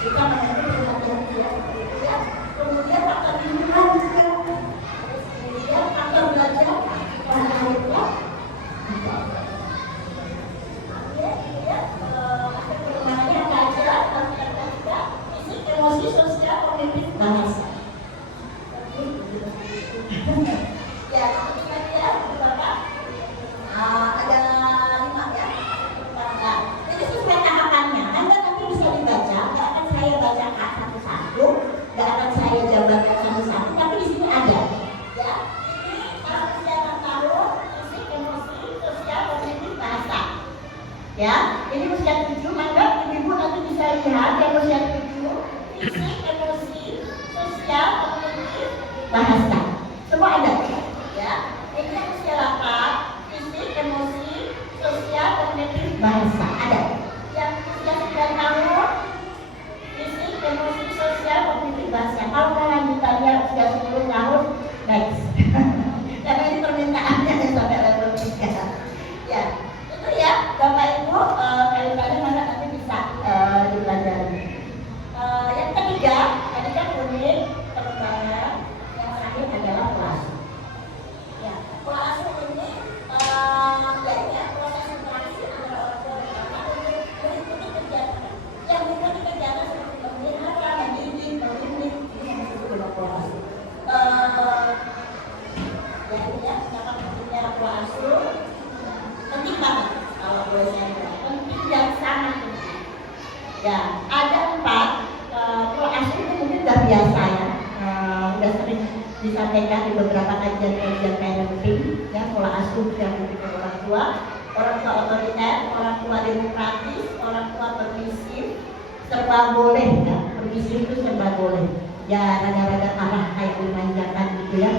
kita mengenai perhatian dia seperti itu ya. Kemudian faktor lingkungan juga, kemudian faktor belajar pada akhirnya kemudian perkembangannya belajar Ya, ini usia 7, maka ibu nanti bisa lihat yang usia 7, fisik, emosi, sosial, kognitif, bahasa. Semua ada. Ya, ini yang usia 8, fisik, emosi, sosial, kognitif, bahasa. Ada. Yang usia 9 tahun, fisik, emosi, sosial, kognitif, bahasa. Kalau lanjutannya usia 10 tahun, next. Karena ini permintaannya sampai level 3. Ya. Itu ya, Bapak Ibu, kali-kali mana nanti bisa dipelajari. Yang ketiga, tadi kan unit pengembangan, yang terakhir adalah pola asuh. Ya, pola asuh ini ya ini ya, proses interaksi antara orang tua dan anak untuk mengikuti kegiatan. Yang mengikuti kegiatan seperti memelihara, mendidik, membimbing, ini yang disebut dengan pola asuh. Ya ini ya, kenapa pentingnya pola asuh? Penting banget kalau boleh saya bilang, penting dan sangat penting. Ya, ada 4 pola asuh itu mungkin sudah biasa ya, sudah sering disampaikan di beberapa kajian-kajian parenting. Ya, pola asuh yang diberikan orang tua otoriter, orang tua demokratis, orang tua permisif, serba boleh ya, permisif itu serba boleh. Ya, rada-rada arah kayak dimanjakan gitu ya.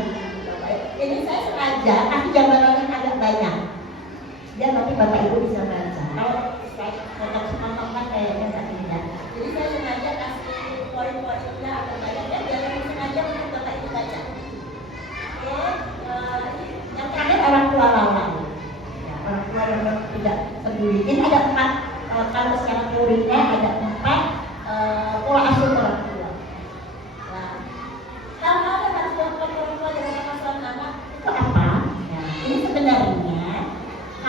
Ini saya sengaja kasih gambarannya agak banyak. Ya, nanti Bapak Ibu bisa baca. Kalau saya tetap semangat kayaknya nggak tidak. Jadi saya sengaja kasih poin-poinnya agak banyak ya, biar sengaja untuk Bapak Ibu baca. Oke, yang terakhir orang tua lawan. Ya, orang tua yang tidak peduli. Ini ada 4. Kalau secara teorinya ada 4 pola asuh orang tua. Nah, hal-hal yang harus dilakukan orang tua dalam pengasuhan anak itu apa? Ya, ini sebenarnya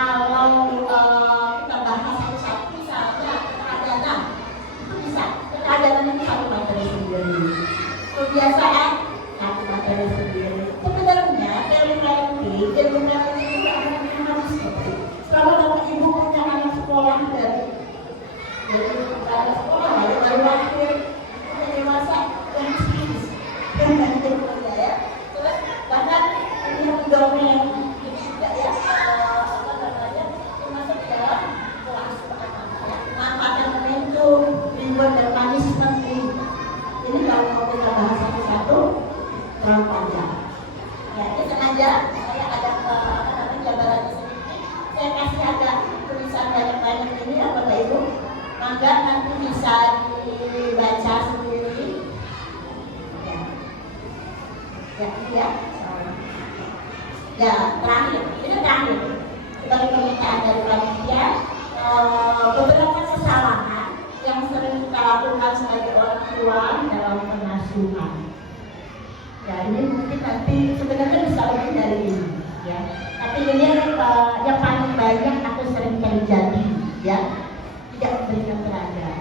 kalau kita bahas satu-satu, misalnya keteladanan, itu bisa. Keteladanan itu satu materi sendiri. Kebiasaan satu materi sendiri. Sebenarnya teori parenting itu harus seperti. Selama Bapak Ibu punya anak sekolah dari anak sekolah baru lahir, punya dewasa yang serius, ya. Terus bahkan ini mendongeng juga ya. Manfaatkan momentum, reward dan punishment ini kalau mau kita bahas satu-satu terlalu panjang. Ya, ini sengaja saya ada gambarannya sedikit. Saya kasih ada tulisan banyak-banyak ini ya Bapak Ibu. Maka nanti bisa dibaca sendiri. Ya, ya. Ya, terakhir. Ini terakhir. Sebagai permintaan dari panitia, beberapa kesalahan yang sering kita lakukan sebagai orang tua dalam pengasuhan. Ya, ini mungkin nanti sebenarnya bisa lebih dari ini, ya. Tapi ini yang paling banyak atau sering terjadi, ya, tidak memberikan teladan.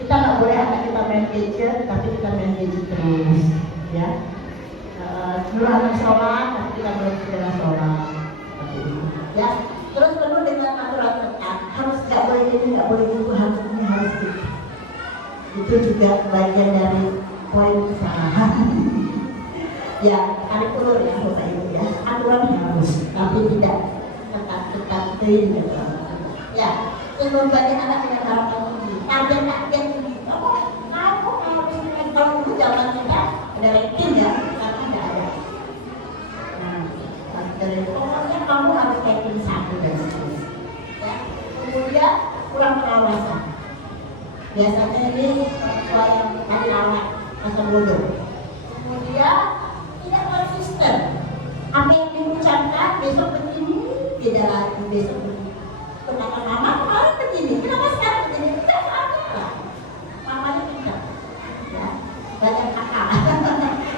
Kita nggak boleh anak kita main gadget, tapi kita main gadget terus, ya. Dulu anak sholat, tapi kita belum segera sholat, ya. Terus penuh dengan aturan ketat, harus nggak boleh ini, nggak boleh itu, harus ini, harus itu. Itu juga bagian dari poin kesalahan. Ya, tarik ulur ya Bapak Ibu ya. Aturan harus, tapi tidak ketat-ketat gitu. Ya, terus membanyak anak dengan harapan tinggi, target tinggi. Kamu harus kalau dulu zaman kita ada ranking ya, sekarang tidak ada. Pokoknya kamu harus ranking 1 dan seterusnya. Ya. Kemudian kurang pengawasan. Biasanya ini orang tua yang hari rawat masa bodoh. Kemudian tidak konsisten. Apa yang diucapkan besok begini, tidak lagi besok begini. Kenapa mama kemarin begini? Kenapa sekarang begini? Tidak salah. Mamanya tidak. Ya, banyak akal,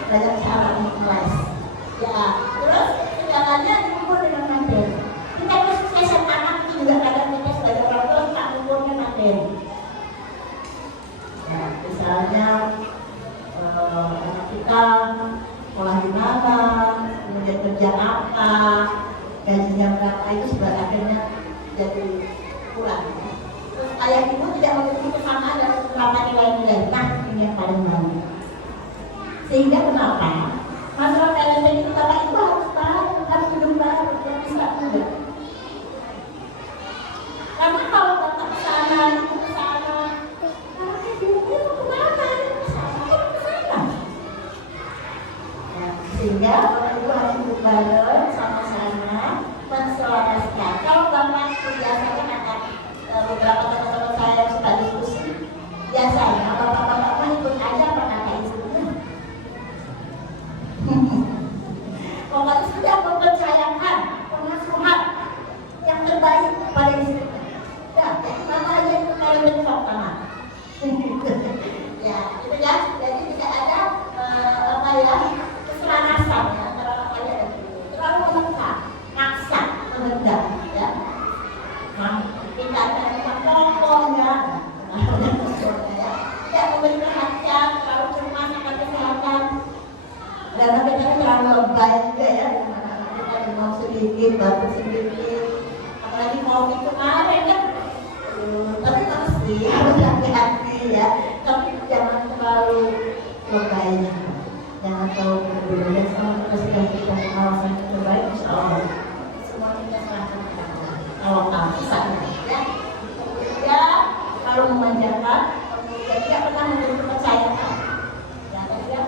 banyak cara mengeles. Ya, terus segalanya diukur dengan materi. Kita kesuksesan anak itu juga kadang kita sebagai orang tua tak mengukurnya materi. Ya, misalnya anak kita sekolah di mana, kemudian kerja apa, gajinya berapa, itu sebenarnya akhirnya jadi kurang. Terus ayah ibu tidak memiliki kesamaan dan penerapan nilai-nilai. Nah, ini yang paling banyak. Sehingga kenapa? Masalah parenting itu Bapak Ibu harus tahu, harus hidup baru, yang bisa enggak. Karena kalau rendah, ya. Nah, kita ada pokoknya, ya. Tidak memberi perhatian, kalau cuma akan kesehatan. Dan kita terlalu lebay juga ya, kita demam sedikit, batuk sedikit, apalagi COVID kemarin kan. Tapi pasti harus hati-hati ya, tapi jangan terlalu lebay. Jangan terlalu berdua sama kita sudah kita pengawasan yang terbaik, insya Allah semua kita serahkan kepada Allah. Kalau tak bisa ya, ya kalau memanjakan, kemudian tidak pernah memberi kepercayaan. Ya,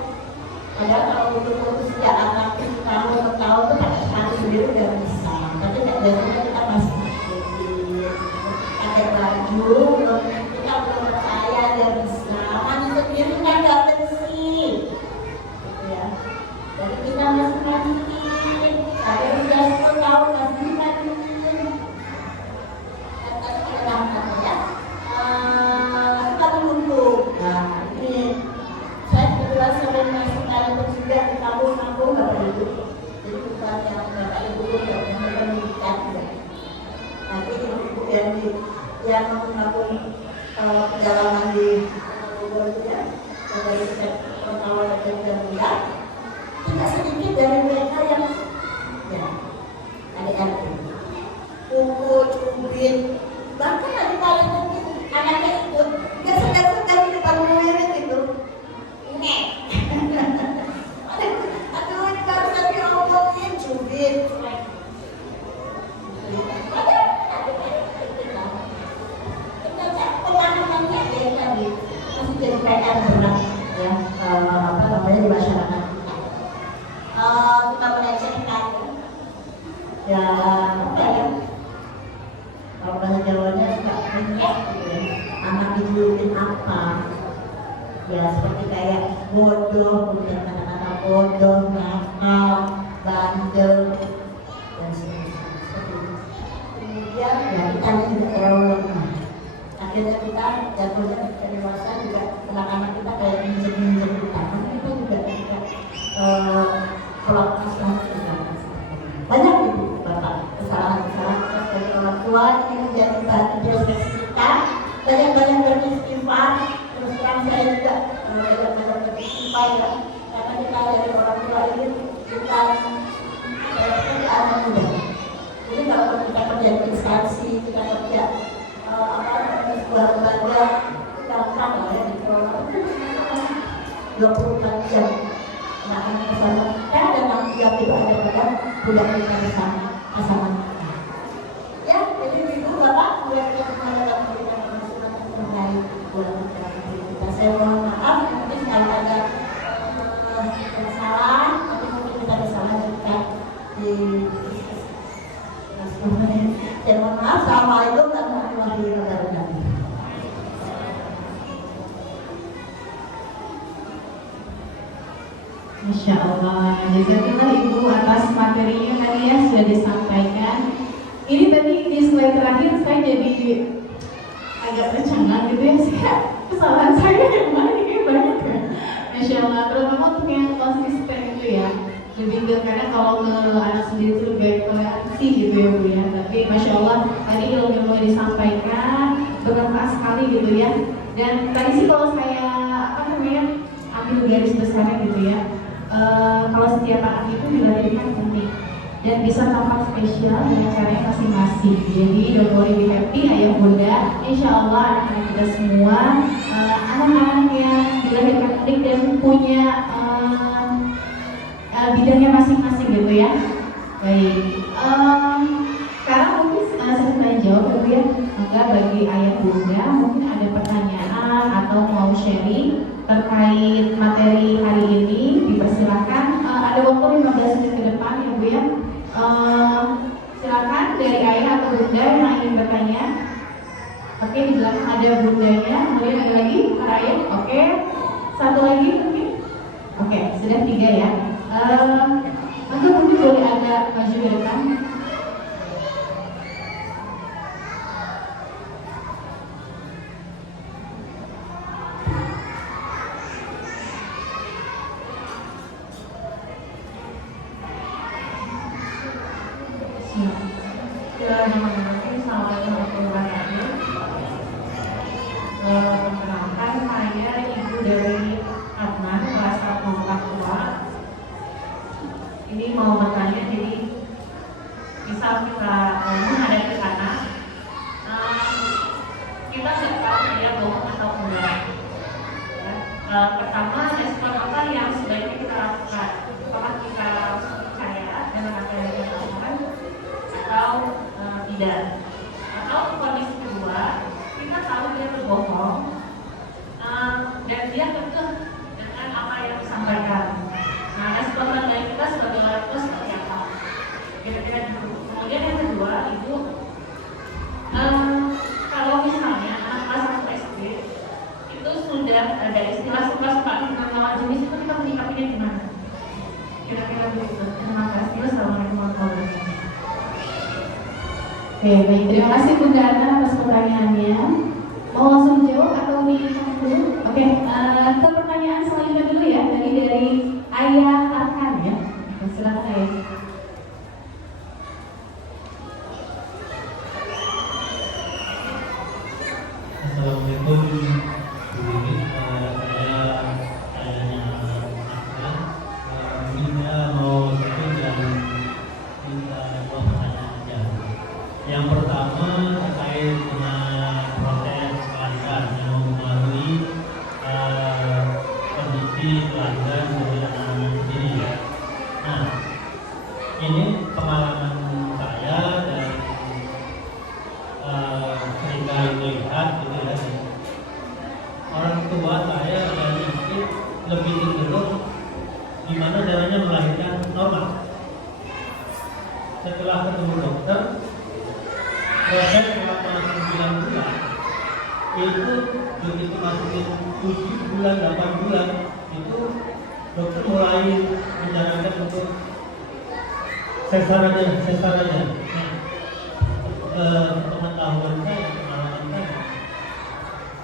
padahal kalau betul-betul sejak anak tahun ke tahun itu pakai sepatu sendiri udah bisa. Tapi biasanya kita masih pakai baju, kita belum percaya dia bisa. Mandi sendiri kan nggak bersih. Jadi kita masih mandiin, ada udah 10 tahun masih mandiin. Tapi kadang-kadang ya, kita menunggu. Nah ini saya kebetulan sering sekali juga di kampung-kampung Bapak Ibu. Jadi bukan yang Bapak Ibu yang pendidikan. Nanti ibu yang melakukan perjalanan di Bogor itu ya, dari pengawal dan tidak sedikit dari mereka yang ya adik-adik kuku, cubit, bahkan adik-adik mungkin anaknya ikut dia sedang di depan murid itu nek aduh ini baru tadi ngomongin cubit pemahamannya dia tadi masih jadi PR berat ya, apa namanya di masyarakat kita. Kita melecehkan ya apa ya, kalau bahasa Jawanya suka menyek gitu ya, anak dijulukin apa ya, seperti kayak bodoh, kemudian kata-kata bodoh, nakal, bandel dan seterusnya seperti itu. Kemudian ya kita juga terlalu lemah, akhirnya kita jatuhnya ketika dewasa juga anak-anak kita kayak minjem kita, karena kita juga tidak pelaku kita. Banyak ibu bapak kesalahan-kesalahan kita sebagai orang tua ini menjadi bahan introspeksi kita. Banyak-banyak beristighfar. Terus terang saya juga banyak-banyak beristighfar ya, karena kita dari orang tua ini bukan pekerjaan yang mudah. Jadi kalau kita kerja di instansi, kita kerja sebuah lembaga, gampang lah ya dikelola 24 jam. Anak-anak bersama kita dan tanggung jawab itu ada pada budak kita bersama kita. Ya, jadi ibu bapak sudah kita dalam memberikan masukan yang terbaik buat kita. Saya mohon maaf mungkin kalau ada kesalahan, tapi mungkin kita bisa lanjutkan di saya mohon maaf. Assalamualaikum warahmatullahi wabarakatuh. Masya Allah, jazakallah Ibu atas materinya tadi ya sudah disampaikan. Ini tadi di slide terakhir saya jadi agak tercengang gitu ya, kesalahan saya yang mana ini banyak ya. Masya Allah, terutama untuk yang konsisten itu ya. Lebih ke kadang kalau ke anak sendiri itu lebih toleransi gitu ya Bu ya. Tapi Masya Allah tadi ilmu yang disampaikan bermanfaat sekali gitu ya. Dan tadi sih kalau saya ambil garis besarnya gitu ya. Kalau setiap anak itu dilahirkan unik dan bisa tampak spesial dengan caranya masing-masing. Jadi don't worry, be happy ayah bunda. Insya Allah anak-anak kita semua anak-anak yang dilahirkan unik dan punya bidangnya masing-masing gitu ya. Baik. Sekarang mungkin saya tanya jawab gitu ya. Maka bagi ayah bunda mungkin ada pertanyaan atau mau sharing terkait materi hari ini, dipersilakan. Ada waktu 15 menit ke depan ya Bu ya. Silakan dari ayah atau bunda yang ingin bertanya. Oke, di belakang ada bundanya, kemudian ada lagi para ayah. Oke, satu lagi mungkin. Oke, sudah 3 ya. Maka mungkin boleh agak maju ke depan. Bismillahirrahmanirrahim. Assalamualaikum warahmatullahi wabarakatuh. Perkenalkan, saya ibu dari Adnan, kelas 4 Ini mau bertanya, jadi misal kita menghadapi anak, kita nggak tahu dia bohong atau enggak. Pertama, respon apa yang sebaiknya kita lakukan? Apakah kita percaya dengan apa yang dia lakukan atau tidak? Atau kondisi kedua, kita tahu dia berbohong dan dia kekeh dengan apa yang disampaikan. Nah, respon dari kita sebagai orang tua seperti apa? Kira-kira gitu. Kemudian yang kedua, ibu, kalau misalnya anak kelas 1 SD itu sudah ada istilah suka dengan lawan jenis, itu kita menyikapinya gimana? Kira-kira begitu. Terima kasih. Wassalamualaikum warahmatullahi wabarakatuh. Oke, baik. Terima kasih Bunda Ana atas pertanyaannya. Mau langsung jawab atau dulu? Oke, ke pertanyaan selanjutnya dulu ya. Dari Ayah Arkan ya. Silakan Ayah. Assalamualaikum. Saya ayahnya Aksan. Minta mau sedikit dan minta dua pertanyaan aja. Yang pertama terkait dengan proses pelanggan yang mempengaruhi kondisi pelanggan dari anak-anak sendiri ya. Nah, ini pengalaman saya dan seringkali melihat gitu ya, orang tua saya dan istri lebih cenderung gimana caranya melahirkan normal. Setelah ketemu dokter, proses selama 9 bulan itu begitu masukin 7 bulan, 8 bulan itu dokter mulai menyarankan untuk sesar aja. Pengetahuan saya, pengalaman saya,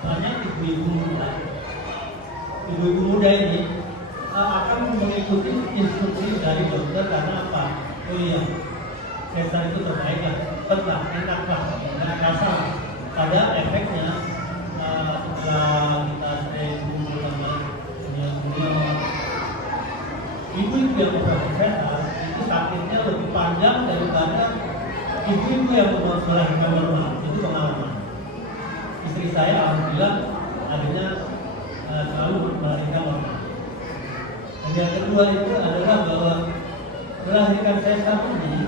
banyak ibu-ibu muda ini akan mengikuti instruksi dari dokter karena apa? Oh iya, sesar itu terbaik lah, cepatlah, enaklah, enak rasa. Pada efeknya setelah kita sering kumpul sama beliau, ibu-ibu yang proses sesar itu sakitnya lebih panjang daripada ibu-ibu yang melahirkan normal. Itu pengalaman. Istri saya alhamdulillah akhirnya selalu melahirkan normal. Dan yang kedua itu adalah bahwa melahirkan sesar ini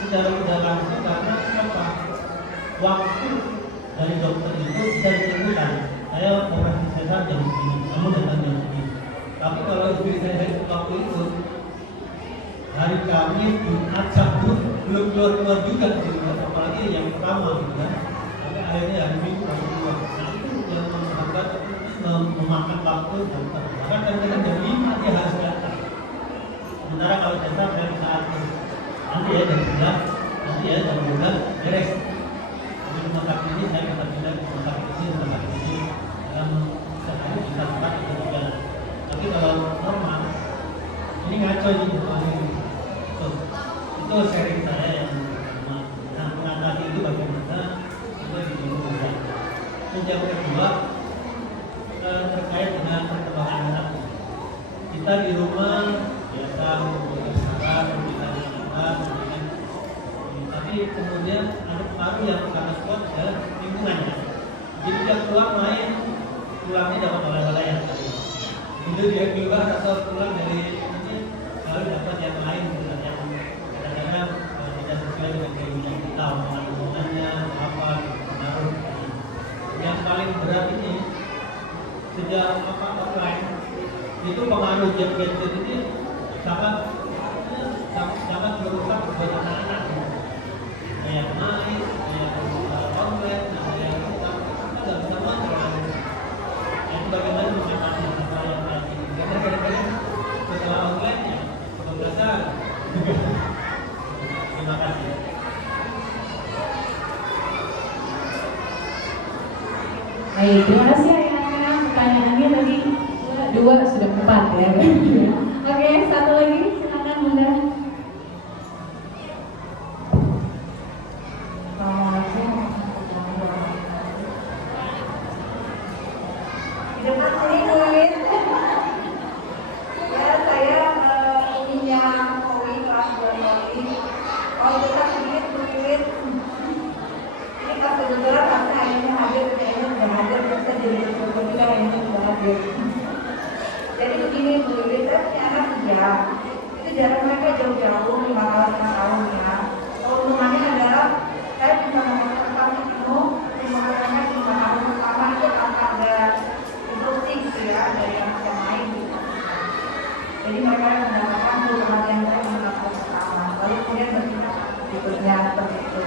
secara tidak langsung karena apa? Waktu dari dokter itu bisa ditentukan. Saya operasi sesar jam segini, kamu datang jam segini. Tapi kalau istri saya waktu itu hari Kamis, Jumat, Sabtu belum keluar juga gitu, apalagi yang pertama gitu kan. Tapi akhirnya hari Minggu baru keluar. Nah itu yang menghambat memakan waktu dan bahkan kadang-kadang jam 5 dia harus datang. Sementara kalau sesar saya bisa atur. Nanti ya jam 11, nanti ya jam 12 beres. Di rumah sakit ini saya bisa pindah ke rumah sakit ini dalam sehari bisa 4 atau 3. Tapi kalau normal ini ngaco nih itu sharing saya yang pertama. Nah, mengatasi itu bagaimana itu ditunggu mudah. Terus yang kedua terkait dengan perkembangan anak. Kita di rumah biasa berbicara, tapi kemudian ada pengaruh yang sangat kuat ke lingkungannya. Jadi dia keluar main, pulangnya dapat oleh-oleh yang tadi. Itu dia keluar atau pulang dari ini lalu dapat yang lain yang kadang-kadang tidak sesuai dengan keinginan kita, omongannya apa pengaruh. Yang paling berat ini sejak offline itu pengaruh gadget ini sangat merusak buat anak-anak. Kayak main, kayak online, kayak kita nggak bisa kontrol. Itu bagaimana mengatasi hal yang kayak gini? Karena kadang-kadang setelah online ya kebablasan. Terima kasih. Baik, terima kasih Ayah. Pertanyaannya tadi 2 sudah 4 ya. Oke, satu lagi silakan Bunda. seperti itu.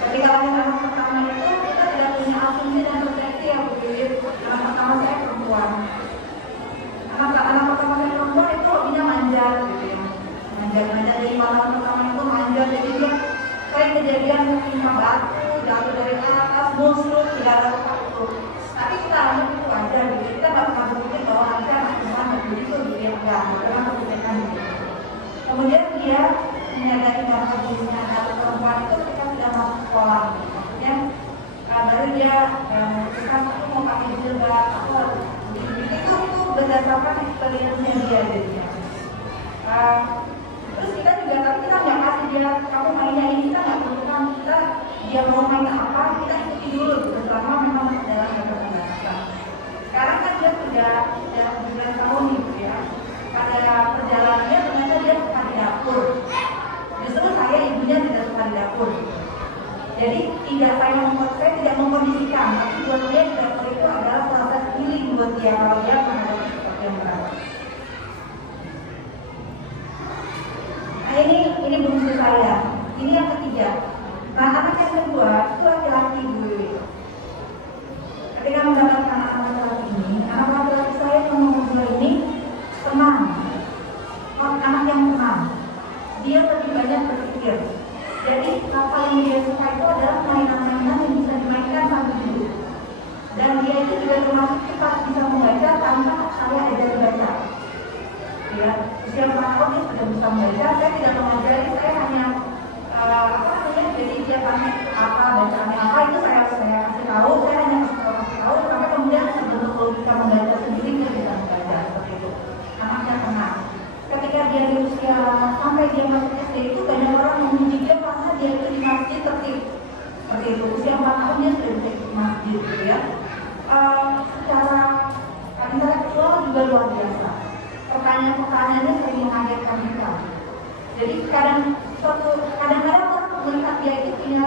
Ketika anak pertama itu kita tidak punya asumsi dan persepsi yang berbeda. Anak pertama saya perempuan. Anak pertama saya perempuan itu hobinya manjat gitu ya. Manjat dari malam pertama itu manjat, jadi dia sering kejadian menimpa batu, jatuh dari atas, musuh, tidak ada waktu. Tapi kita anggap itu wajar gitu. Kita nggak pernah berpikir bahwa nanti anak perempuan begitu gitu ya, enggak. Karena kebijakan gitu. Kemudian dia menyadari bahwa dirinya adalah perempuan itu ketika sudah masuk sekolah, ya. Baru dia memutuskan aku mau pakai jilbab, aku harus itu berdasarkan experience-nya dia jadinya. Terus kita juga, tapi kita nggak kasih dia kamu mainnya ini, kita nggak tentukan kita dia mau main apa, kita ikuti dulu gitu, selama memang dalam keterbatasan. Sekarang kan dia sudah 17 tahun gitu ya. Pada perjalanannya ternyata dia suka di dapur. Justru saya ibunya tidak suka di dapur. Jadi saya tidak mengkondisikan, tapi buat dia di dapur itu adalah proses healing buat dia kalau dia menghadapi sesuatu yang berat. Nah ini bungsu saya. Ini yang ketiga. Nah anak yang kedua itu laki-laki gue. Ketika mendapatkan anak laki-laki ini, anak laki-laki saya yang nomor 2 ini tenang. Anak yang tenang. Dia lebih banyak berpikir. Jadi apa yang dia suka itu adalah mainan-mainan yang bisa dimainkan sambil duduk. Dan dia itu juga termasuk cepat bisa membaca tanpa saya ajari baca. Ya, usia 4 tahun dia sudah bisa membaca. Saya tidak mengajari, saya hanya jadi dia tanya apa bacaannya apa itu saya kasih tahu, saya hanya kasih tahu sampai kemudian sebelum bisa membaca sendiri dia bisa membaca seperti itu. Anaknya tenang. Ketika dia di usia sampai dia masuk SD itu banyak orang memuji dia karena dia itu di masjid tertib seperti itu. Usia 4 tahun dia sudah di masjid gitu ya. Secara intelektual juga luar biasa. Pertanyaan-pertanyaannya sering mengagetkan kita. Jadi kadang-kadang orang melihat dia itu punya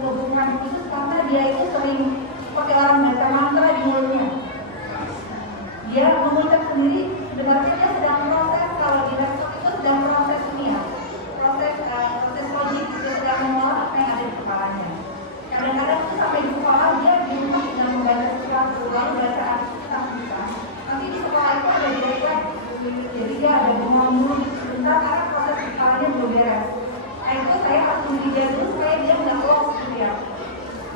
kebutuhan khusus karena dia itu sering pakai orang baca mantra di mulutnya. Dia mengucap sendiri, sebenarnya dia sedang proses, kalau di laptop itu sedang proses ini ya, proses logik, dia sedang mengolah apa yang ada di kepalanya. Kadang-kadang itu sampai di sekolah dia di rumah sedang membaca sesuatu, lalu bacaan kita bisa. Nanti di sekolah itu ada direktur, jadi dia ada bengong dulu sebentar karena proses di kepalanya belum beres. Nah itu saya harus mendidik dia dulu supaya dia nggak lost gitu ya.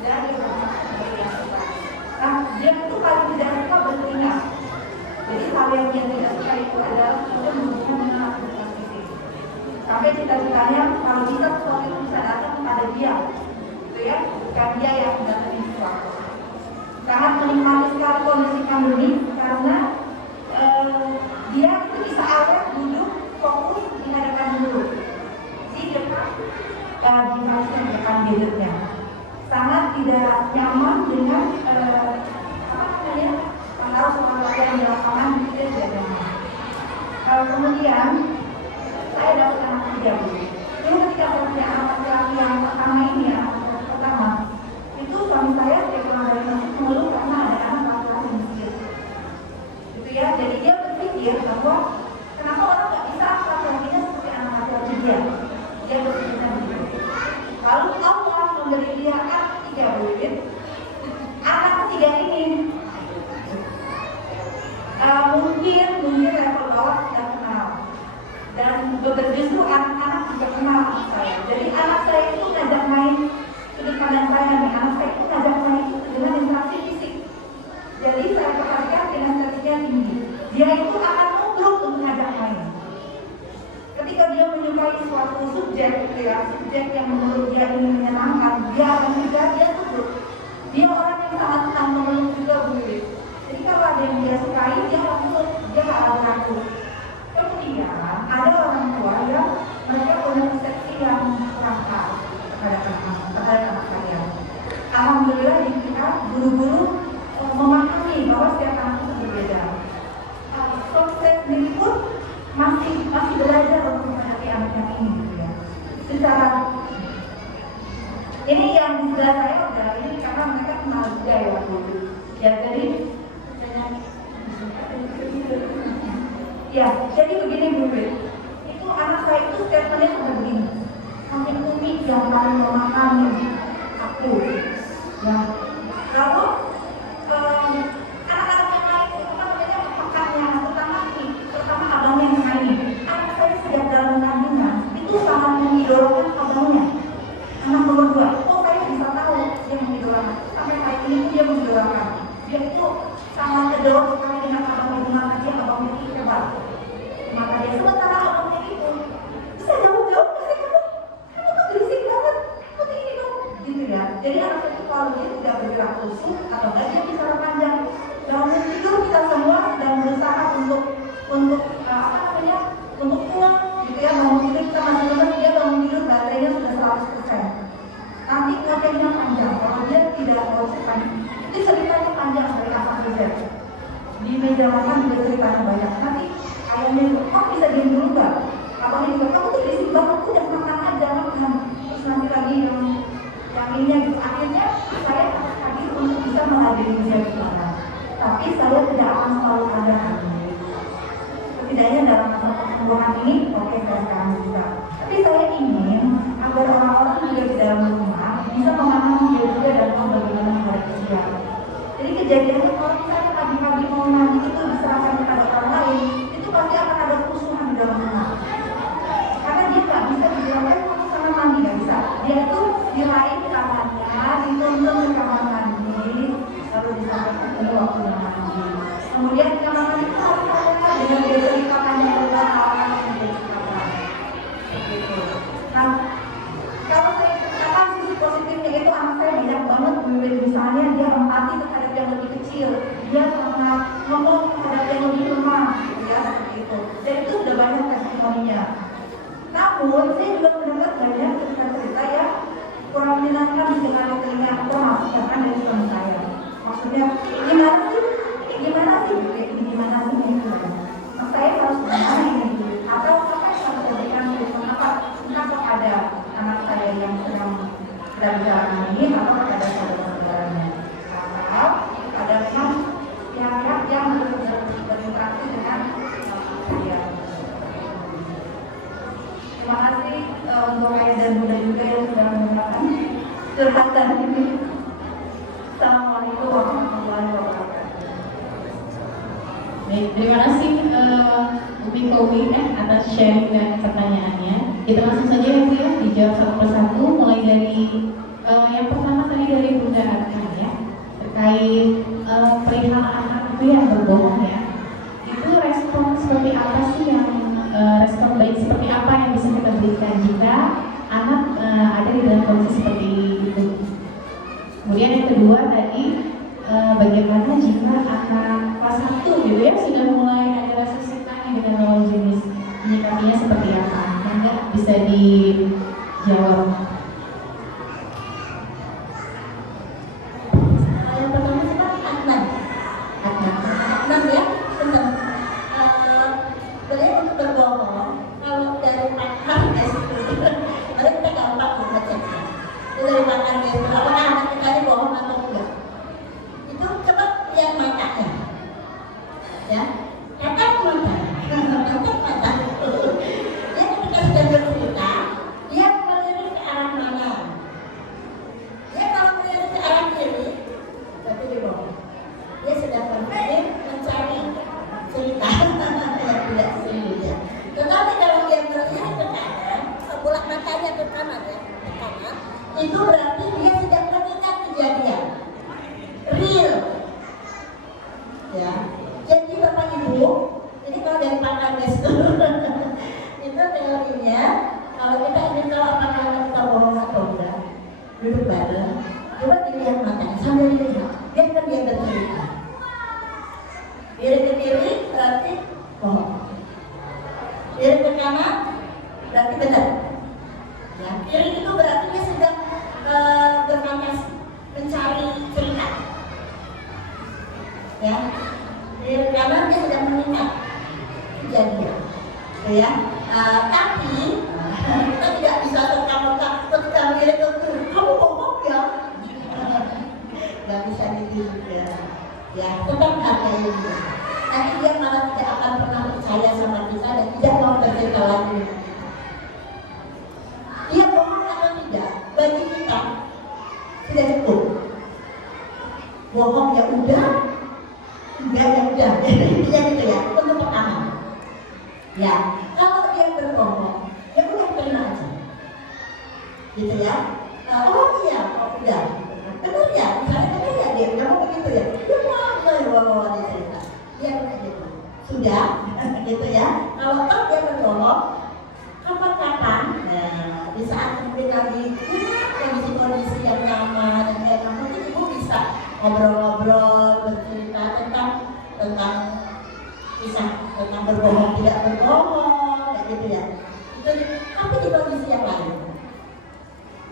Dan dia suka. Nah dia itu paling tidak suka berkeringat. Jadi hal yang dia tidak suka itu adalah sesuatu yang berhubungan dengan aktivitas fisik. Sampai cita-citanya kalau bisa sesuatu itu bisa datang kepada dia, gitu ya, bukan dia yang mendatangi sesuatu. Sangat menikmati sekali kondisi pandemi karena dia itu bisa awet duduk fokus di hadapan guru di depan device yang depan gadgetnya. Sangat tidak nyaman dengan harus melakukan di lapangan itu tidak nyaman. Kemudian saya dapat anak ketiga dulu. Dulu ketika saya punya anak laki-laki yang pertama ini ya, pertama itu suami saya pulang dari masjid mengeluh karena ada anak laki-laki miskin. Gitu ya, jadi dia berpikir bahwa kenapa orang nggak bisa laki-lakinya seperti anak laki-laki dia. Dia berpikirnya begitu. Lalu Allah memberi dia anak ketiga begitu. Anak ketiga ini mungkin level bawah sudah kenal dan justru anak-anak juga kenal anak saya. Jadi anak saya itu ngajak main, sudut pandang saya nih, anak saya itu ngajak main itu dengan interaksi fisik. Jadi saya perhatikan kinestetiknya tinggi. Dia itu akan nubruk untuk ngajak main. Ketika dia menyukai suatu subjek, subjek yang menurut dia ini menyenangkan, dia akan juga dia nubruk. Dia orang yang sangat senang memeluk juga begitu. Jadi kalau ada yang dia sukai, dia langsung, dia nggak ragu-ragu. Kemudian ada orang tua yang mereka punya persepsi yang kurang pas terhadap anak saya. Alhamdulillah di kita guru-guru memahami bahwa setiap anak itu berbeda. Saya sendiri pun masih belajar untuk menghadapi anak yang ini, gitu ya. Secara ini yang di sebelah saya udah ini karena mereka kenal juga ya waktu itu. Ya jadi ya, jadi begini Bu, itu anak saya itu statementnya seperti begini. Kamu namanya Umi yang paling memahami aku. Ya, lalu anak-anak yang lain itu apa namanya pekannya, terutama abangnya yang lain. Anak saya sejak dalam kandungan itu sangat mengidolakan abangnya. Anak nomor 2, oh saya bisa tahu dia mengidolakan. Sampai hari ini dia mengidolakan. Dia itu sangat kedorong sekali dengan abangnya di mata dia, abangnya itu hebat. Maka dia sementara abangnya itu bisa jauh-jauh dari kamu tuh berisik banget, kamu tuh ini dong, gitu ya. Jadi anak itu kalau dia tidak bergerak kusuk atau enggak dia bicara panjang. Dalam tidur kita semua sedang berusaha untuk apa namanya, untuk pulang, gitu ya. Mau tidur kita masih benar, dia bangun tidur baterainya sudah 100%. Nanti ngocehnya panjang, kalau dia tidak ngocehkan, itu ceritanya panjang dari A sampai Z. Di meja makan juga ceritanya banyak. Nanti ayahnya itu, kamu bisa diam dulu nggak? Abangnya juga, kamu tuh berisik banget, udah makan aja, makan. Terus nanti lagi yang ininya gitu. Akhirnya saya hadir untuk bisa menghadiri dia di sana. Tapi saya tidak akan selalu ada. Setidaknya dalam masa pertumbuhan ini, oke saya sekarang bisa. Tapi saya ingin agar orang-orang juga di dalam rumah bisa memahami dia juga dan tahu bagaimana mereka dia. Jadi kejadiannya kalau misalnya pagi-pagi mau mandi itu diserahkan kepada orang lain, itu pasti akan ada kerusuhan di dalam rumah. Karena dia nggak bisa dibilang, kamu sana mandi, nggak bisa. Dia itu diraih tangannya, dituntun ke kamar mandi, lalu disampaikan ke waktu mandi. Kemudian di kamar mandi itu harus ada dengan dia ceritakannya tentang hal-hal yang diceritakan. Begitu. Nah, kalau saya ceritakan sisi positifnya itu anak saya banyak banget, misalnya dia empati terhadap yang lebih kecil, dia sangat ngomong terhadap yang lebih lemah, gitu ya, seperti itu. Dan itu sudah banyak testimoninya. Namun saya juga mendengar banyak cerita-cerita yang kurang menyenangkan di telinga aku, termasuk bahkan dari suami saya. Maksudnya gimana sih? Ini gimana sih? Ini gimana sih? Nah, saya harus bagaimana ini? Atau apa yang harus diberikan treatment apa? Entah kepada anak saya yang sedang berjalan ini atau kepada saudara-saudaranya, atau kepada memang pihak-pihak yang berinteraksi dengan saya. Terima kasih untuk ayah dan bunda juga yang sudah mendengarkan curhatan ini. Assalamualaikum warahmatullahi wabarakatuh. Baik, terima kasih Umi Kowi atas sharing dan pertanyaannya. Kita langsung saja ya, dijawab satu persatu. Mulai dari yang pertama tadi dari Bunda Arkan ya, terkait perihal anak itu yang berbohong ya. Itu respon seperti apa sih yang respon baik seperti apa yang bisa kita berikan jika anak ada di dalam kondisi seperti itu. Kemudian yang kedua tadi bagaimana jika anak kelas 1 gitu ya sudah mulai ada rasa sukanya dengan lawan jenis, menyikapinya seperti apa? Maka bisa dijawab. Yang pertama kita Adnan ya, benar. Sebenarnya untuk berbohong, kalau dari pakar itu, kita gampang membaca. Dari pakar itu, apakah anak kita ini bohong atau enggak? Itu cepat lihat matanya, ya. Kata mata. Dia ketika sedang bercerita, dia melirik ke arah mana? Dia kalau melirik ke arah kiri, berarti dia bohong. Dia sedang berpikir mencari cerita yang tidak sesungguhnya. Tetapi kalau dia melihat ke kanan, bola matanya ke kanan ya, ke kanan, itu berarti dia sedang mengingat kejadian real. Ya, jadi Bapak Ibu, ini kalau dari Pak Andes itu teorinya, kalau kita ingin tahu apakah anak kita bohong atau enggak, duduk bareng, coba dilihat matanya sambil dilihat, biarkan dia bercerita. Diri ke kiri berarti bohong, diri ke kanan berarti benar. Ya, kiri itu berarti dia sedang berfantasi, mencari cerita. Ya, diri kanan dia sedang mengingat kejadian. Ya, tapi kita tidak bisa serta-merta ketika diri ke kiri, kamu bohong ya? Gak bisa gitu ya. Ya, tetap hargai dia. Nanti dia malah tidak akan pernah percaya sama kita dan tidak mau bercerita lagi. Dia bohong berbohong ya udah, enggak ya udah. Intinya gitu ya. Untuk pertama, ya kalau dia berbohong, ya udah terima aja, gitu ya. Oh iya, oh udah, benar ya, misalnya benar ya dia, kamu begitu ya, dia mau dia cerita, dia gitu, sudah, gitu ya. Kalau dia berbohong, kapan-kapan, nah, di saat kemudian lagi kondisi-kondisi yang nyaman, yang enak, mungkin ibu bisa ngobrol-ngobrol, bercerita tentang kisah tentang berbohong tidak berbohong, kayak gitu ya. Itu, tapi di kondisi yang lain,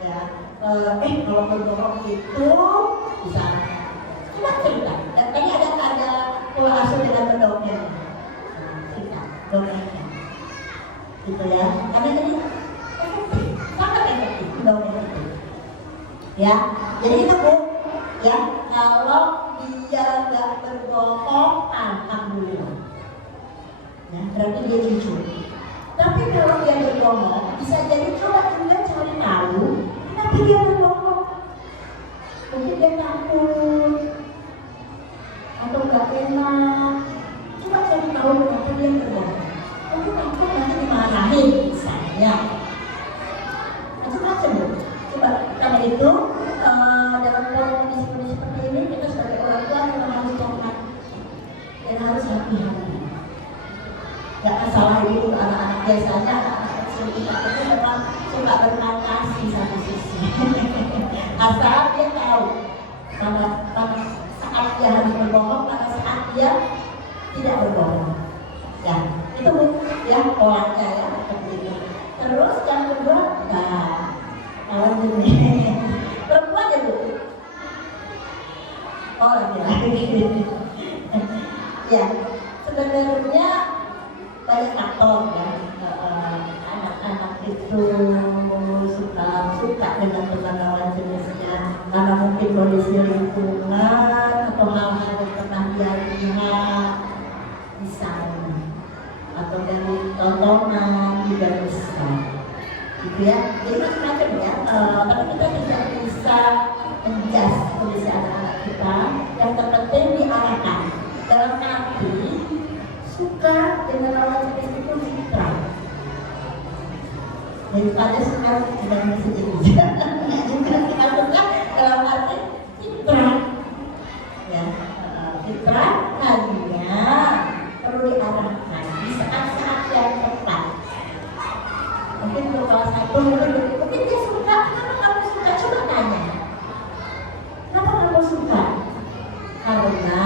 ya, kalau berbohong itu bisa coba cerita. Dan tadi ada pola asuh dengan mendongeng, cerita, dongengnya, gitu ya. Karena jadi efektif, sangat efektif mendongeng itu. Ya, jadi itu Bu, ya, kalau dia nggak berbohong, alhamdulillah, ya, berarti dia jujur. Tapi kalau dia berbohong, bisa jadi coba juga cari tahu kenapa dia berbohong. Mungkin dia takut atau nggak enak. Coba cari tahu kenapa dia berbohong. Mungkin takut nanti dimarahin, misalnya. Macam-macam. Coba karena itu dalam kondisi seperti ini kita sebagai orang tua memang harus cermat dan harus hati-hati. Gak masalah itu anak-anak biasanya anak-anak kecil kita itu memang suka berfantasi satu sisi. Asal dia tahu pada saat dia harus berbohong, pada saat dia tidak berbohong. Ya, itu ya polanya ya seperti itu. Terus yang kedua, kalau ini perempuan ya Bu. Oh laki-laki. Ya, sebenarnya banyak faktor ya. Anak-anak itu suka dengan lawan jenisnya karena mungkin kondisi lingkungan atau hal-hal yang pernah dia lihat misalnya, atau dari tontonan juga bisa, gitu ya. Jadi macam-macam ya. Tapi kita tidak bisa menjas kondisi anak-anak kita. Yang terpenting diarahkan dalam arti suka dengan lawan jenis itu citra. Daripada suka dengan sejenis. Juga kita suka dalam arti citra. Ya, citra hanya perlu diarahkan di saat-saat yang tepat. Mungkin kalau satu mungkin dia suka, kenapa kamu suka? Coba tanya. Kenapa kamu suka? Karena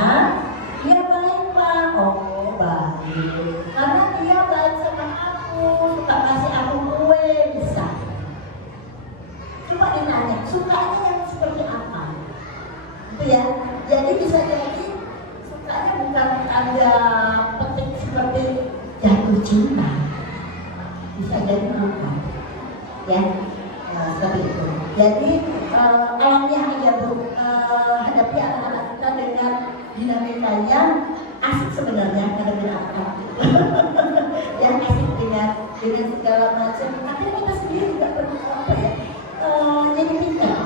dia baik Pak. Oh baik. Karena dia baik sama aku, suka kasih aku kue, bisa. Coba ditanya, sukanya yang seperti apa? Itu ya. Jadi bisa jadi sukanya bukan ada petik seperti jatuh cinta. Bisa jadi apa? Ya, seperti itu. Jadi alamiah aja Bu, hadapi anak-anak kita dengan dinamikanya asik sebenarnya dengan anak-anak yang asik dengan segala macam. Akhirnya kita sendiri juga perlu apa ya? Jadi pintar,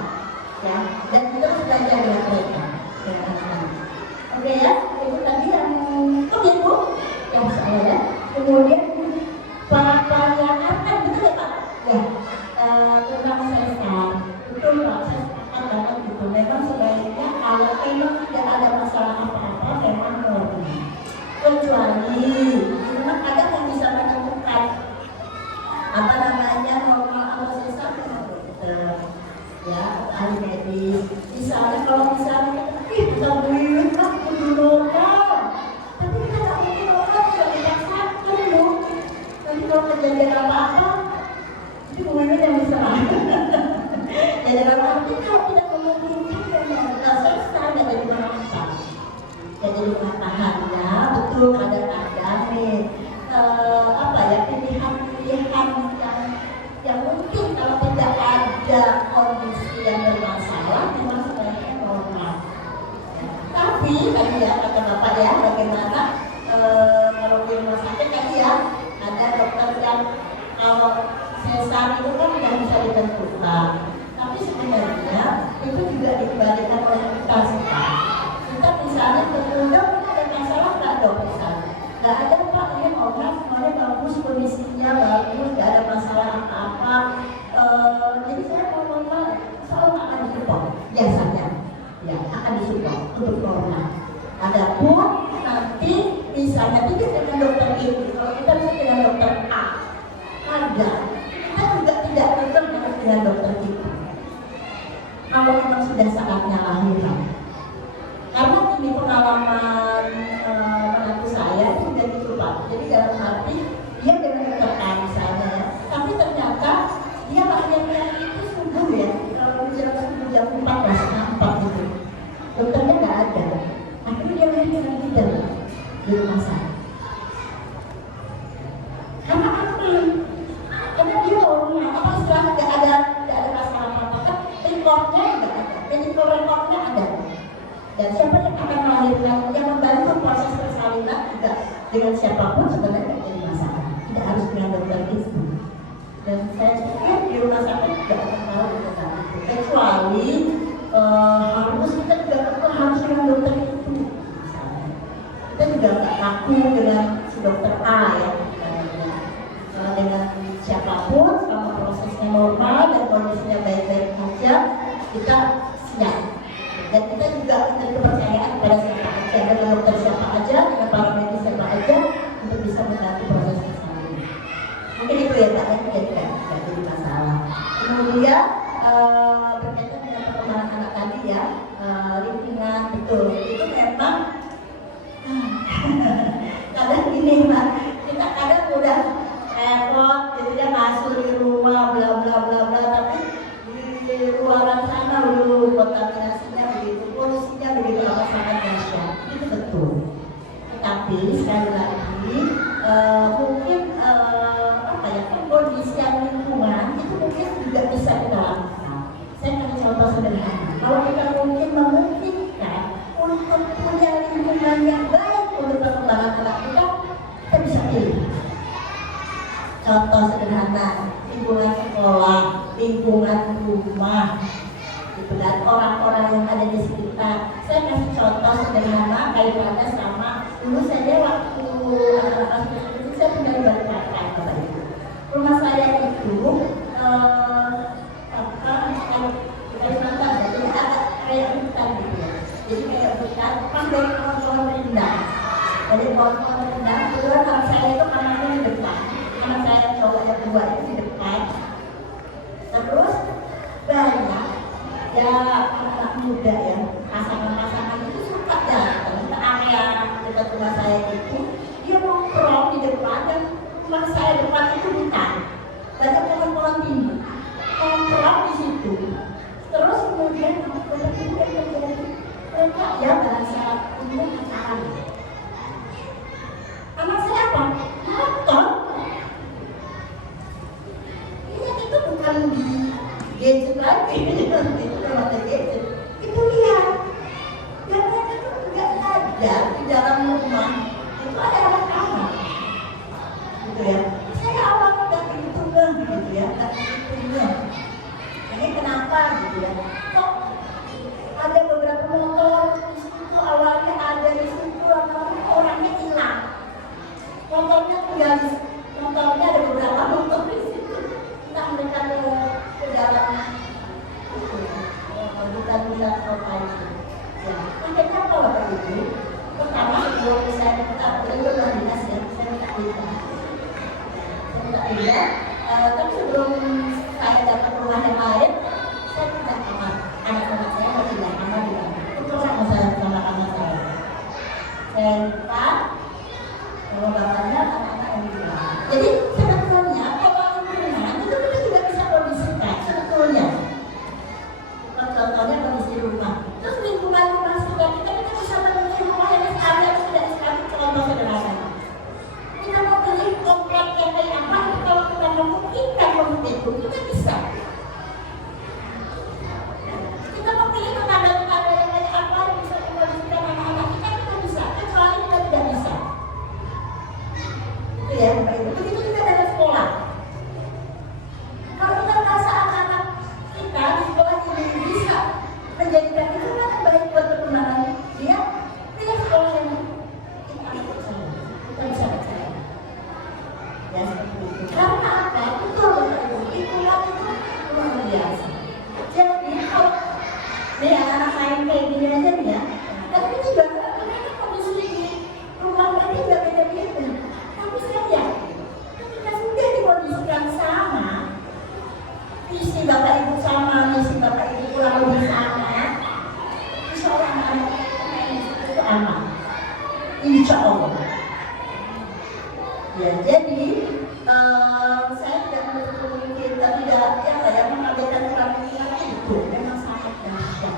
ya. Dan kita harus belajar dengan mereka, dengan anak-anak. Oke ya, itu tadi yang Bu, yang saya ya. Kemudian pelayanan betul ya Pak? Ya, tentang sesar, betul Pak. Saya sepakat banget gitu. Memang sebaiknya kalau memang tidak ada masalah apa-apa, memang normal. Kecuali memang ada yang bisa menemukan apa namanya normal atau sesar dengan dokter, ya, ahli medis. Misalnya kalau misalnya kita beli kan kudu normal, tapi kita nggak mungkin normal bisa dipaksakan dulu. Nanti kalau kejadian apa-apa, itu kemudian yang bisa. Jadi dalam arti kalau tidak memungkinkan dengan sesar dan jadi merasa, jadi rumah tahannya betul kadang-kadang nih apa ya pilihan-pilihan yang mungkin kalau tidak ada kondisi yang bermasalah memang sebaiknya normal. Tapi tadi ya kata Bapak ya bagaimana kalau di rumah sakit tadi ya ada dokter yang kalau sesar itu kan tidak bisa ditentukan. Tapi sebenarnya itu juga dikembalikan oleh kita sih. nggak ada Pak, ini orang semuanya bagus, kondisinya bagus, nggak ada masalah apa-apa. Jadi saya ngomong selalu akan disupport biasanya, ya akan disupport untuk corona. Adapun nanti misalnya tidak dengan dokter ini, kalau kita bisa dengan dokter A, ada kita juga tidak tetap dengan dokter itu. Kalau memang sudah saatnya lahiran, karena ini pengalaman menantu saya sudah gitu Pak. Jadi dalam arti dia dengan dokter A misalnya ya, tapi ternyata dia lahirnya itu subuh ya, jam jam 4 lah, 4 gitu. Dokternya nggak ada. Akhirnya dia lahir dengan kita di rumah saya. Karena apa? Karena dia orangnya apa istilah nggak ada masalah apa-apa kan, rekodnya nggak ada, medical recordnya ada. Dan siapa yang akan melahirkan, yang membantu proses persalinan juga dengan siapapun sebenarnya tidak jadi masalah, tidak harus dengan dokter itu. Dan saya pikir di rumah sakit tidak akan tahu tentang itu, kecuali harus kita juga harus dengan dokter itu. Misalnya, kita juga nggak kaku dengan si dokter A ya, dengan siapapun selama prosesnya normal dan kondisinya baik-baik saja, kita siap. Dan kita juga punya kepercayaan pada siapa aja, dengan dokter siapa aja, dengan para medis siapa aja untuk bisa membantu proses persalinan. Mungkin itu ya Pak, yang tidak jadi masalah. Kemudian berkaitan dengan perkembangan anak tadi ya, lingkungan betul, itu memang kadang gini Pak, kita kadang udah repot, jadinya masuk di rumah, bla bla bla bla, tapi di luaran sana dulu kontaminasinya begitu, polusinya begitu apa sangat dahsyat, itu betul. Tapi sekali lagi mungkin apa ya, kondisian lingkungan itu mungkin juga bisa kita lakukan. Saya kasih contoh sederhana. Kalau kita mungkin memungkinkan untuk punya lingkungan yang baik untuk perkembangan anak kita bisa pilih. Contoh sederhana, lingkungan sekolah, lingkungan rumah, gitu, dan orang-orang yang ada di sekitar. Saya kasih contoh sederhana kaitannya sama dulu saya waktu anak-anak itu saya punya baru pakai Bapak Ibu. Rumah saya itu Kalimantan, jadi agak kayak hutan gitu ya. Jadi kayak hutan, pas dari pohon-pohon rindang. Dari pohon-pohon rindang, kebetulan anak saya itu kamarnya di depan. Anak saya cowok yang dua itu di depan. Terus banyak ya anak-anak muda ya, pasangan-pasangan itu suka datang ke area dekat rumah saya itu. Dia nongkrong di depan dan rumah saya depan itu hutan. Banyak pohon-pohon tinggi. Nongkrong di situ. Terus kemudian mereka ya bahasa untuk acara. Anak saya apa? Nonton. Itu bukan di gadget lagi, itu memang di gadget. Itu lihat. Dan mereka itu juga sadar di dalam rumah itu ada anak-anak. Gitu ya. Saya awalnya nggak begitu gitu ya, nggak begitu. Ini kenapa gitu ya? Kok ada beberapa motor di situ, awalnya ada di situ, lama-lama orangnya hilang. Motornya tinggal di motornya ada beberapa motor di situ. Entah mereka ke jalan itu, bukan kota itu. Ya, akhirnya apa Bapak Ibu? Pertama sebelum saya minta, itu luar biasa ya, saya minta pindah. Saya minta pindah, tapi sebelum saya dapat rumah yang lain, saya pindah kamar. Anak-anak saya mau pindah kamar di mana? Itu sama saya, sama kamar saya. Saya lupa, kalau bapaknya anak-anak yang bilang. Jadi sebetulnya kalau lingkungan itu kita juga bisa kondisikan sebetulnya. Contohnya kondisi rumah. Terus lingkungan rumah sekitar kita bisa memilih rumah yang sekali atau tidak sekali, contoh sederhana. Kita mau beli komplek yang kayak apa? Kalau kita memungkinkan komplek itu kita bisa. Kita mau pilih tetangga-tetangga yang kayak apa yang bisa dikondisikan anak-anak kita bisa, kecuali kita tidak bisa. Itu ya, Bapak Ibu. Begitu juga dalam sekolah. Kalau kita merasa anak-anak kita di sekolah ini bisa menjadikan itu insya Allah. Ya, jadi saya tidak mungkin tidak mengabaikan orang tua itu memang sangat dahsyat.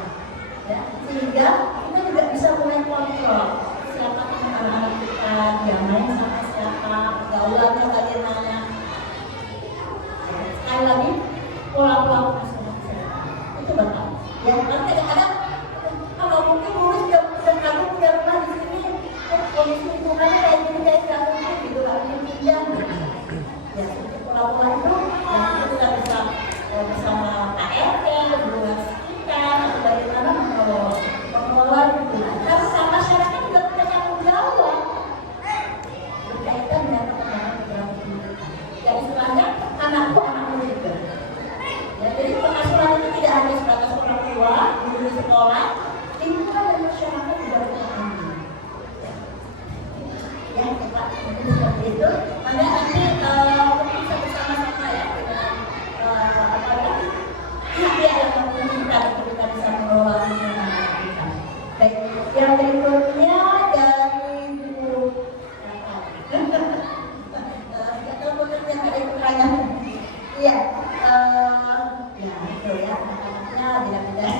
Ya, sehingga kita juga bisa mulai kontrol siapa anak-anak kita, dia main sama siapa, pergaulannya bagaimana. Sekali lagi, pola-pola itu bakal. Ya, karena kadang-kadang kalau mungkin guru sudah kamu punya rumah di sini, kondisi lingkungannya kayak gini gitu, harusnya pindah. Ya, pola-pola itu yang kita bisa bersama ART, guru kita, atau bagaimana mengelola itu. Karena sama masyarakat juga punya tanggung jawab berkaitan dengan perkembangan perilaku ini. Jadi istilahnya anakku juga. Ya, jadi pengasuhan itu tidak hanya sebatas orang tua, guru di sekolah, lingkungan dan masyarakat juga punya andil. Ya, kita seperti itu. Maka nanti bisa bersama-sama ya dengan pihak yang memungkinkan untuk kita bisa mengelola lingkungan kita. Baik, yang berikutnya dari guru. Kita bekerja pada pertanyaan. Iya, ya itu ya anak-anaknya tidak-tidak.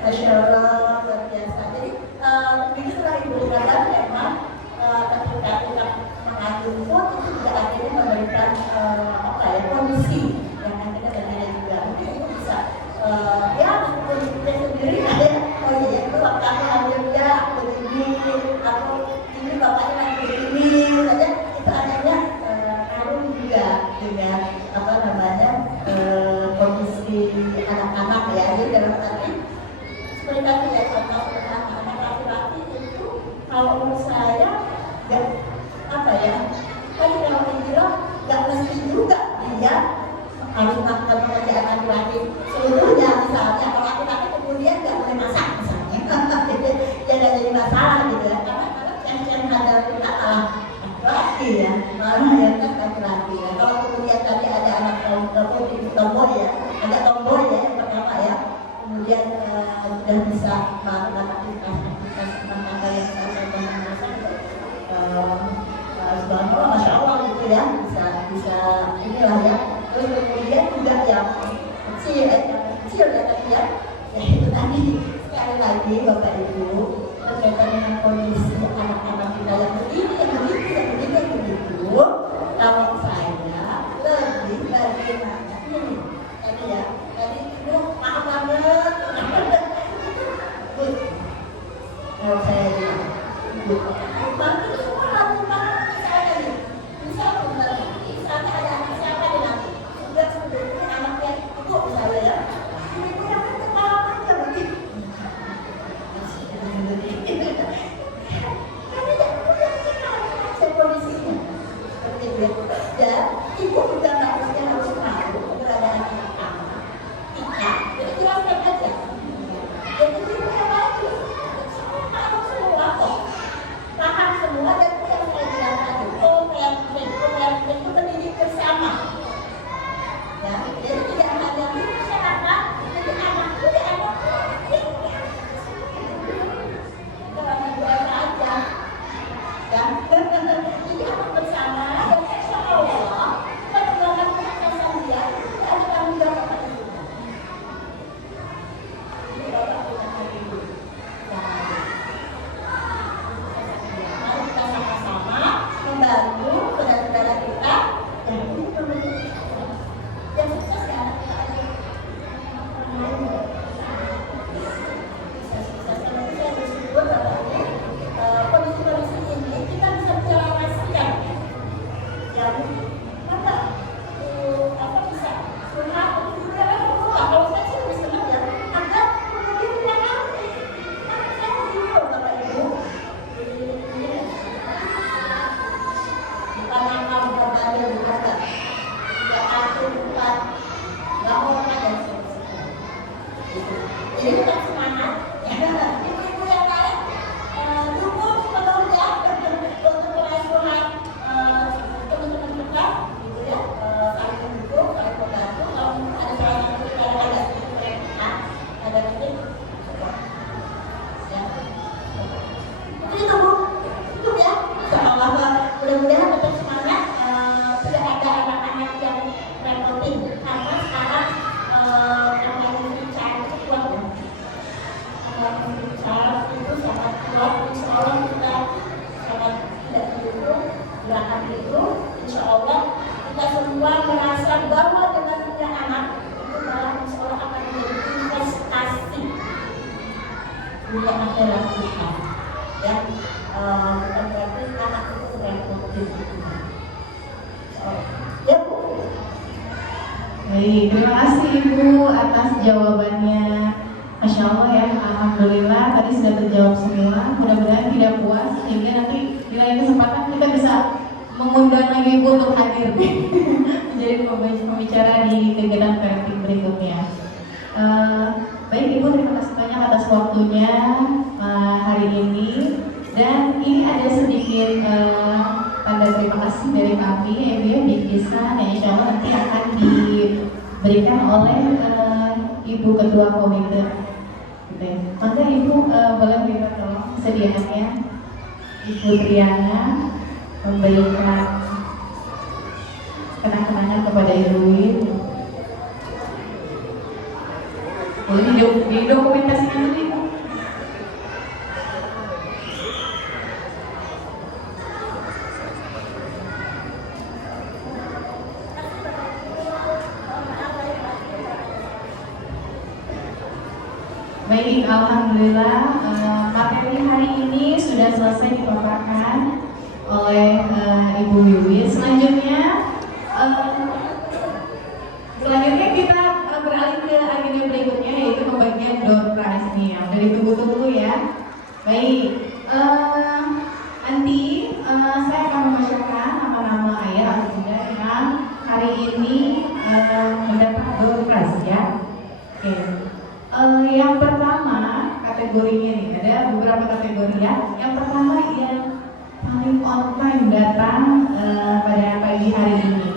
Masya Allah, luar biasa. Jadi begitu setelah ibu katakan memang ketika kita mengadu pun itu juga akhirnya memberikan kondisi yang akhirnya berbeda juga. Mungkin itu bisa ya meskipun kita sendiri ada oh iya itu waktu aku ambil dia aku begini atau ini bapaknya lagi begini saja itu akhirnya ngaruh juga dengan kondisi anak-anak ya. Jadi dalam arti seperti tadi ya contoh anak-anak laki-laki itu kalau menurut saya nggak tadi kalau dibilang nggak mesti juga dia harus melakukan pekerjaan laki-laki seluruhnya. Misalnya kalau laki-laki kemudian nggak boleh masak misalnya ya nggak jadi masalah gitu ya, karena yang ada kita malah laki ya, malah yang kan laki-laki ya. Kalau kemudian tadi ada anak tomboy ya, ada tomboy ya yang pertama ya, kemudian sudah bisa melakukan aktivitas rumah tangga yang saya masak subhanallah, masya Allah gitu ya, bisa inilah ya. Terus kemudian juga yang kecil ya tadi ya, itu tadi sekali lagi Bapak Ibu berkaitan dengan kondisi anak-anak kita yang begini, yang begitu. Kalau saya lebih bagaimana ini tadi ya, tadi itu maaf banget. Kalau saya bilang, bantu semua lakukan misalnya nih, misalnya ada anak siapa nih nanti, sudah sebetulnya anaknya itu misalnya ya, ibu yang kepala aja begitu. punya akhirat kita. Ya, bukan berarti anak itu repotin. Ya Bu. Baik, terima kasih Ibu atas jawabannya. Masya Allah ya, Alhamdulillah tadi sudah terjawab semua. Mudah-mudahan tidak puas sehingga nanti di lain kesempatan kita bisa mengundang lagi Ibu untuk hadir menjadi pembicara di kegiatan parenting berikutnya. Baik Ibu, terima kasih banyak atas waktunya hari ini. Dan ini ada sedikit tanda terima kasih dari kami Ibu ya, bingkisan yang insya Allah nanti akan diberikan oleh Ibu Ketua Komite. Gitu ya. Maka Ibu boleh minta tolong sediakannya Ibu Triana memberikan kenang-kenangan kepada Ibu Win. Boleh didokumentasikan dulu Ibu. Baik, Alhamdulillah materi hari ini sudah selesai dipaparkan oleh Ibu Wiwi. Selanjutnya kita beralih ke agenda berikutnya yaitu pembagian door prize nih yang udah ditunggu-tunggu ya. Baik, nanti saya akan membacakan nama-nama ayah atau bunda yang hari ini mendapat door prize ya. Oke. Yang pertama kategorinya nih ada beberapa kategori ya. Yang pertama yang paling on time datang pada pagi hari ini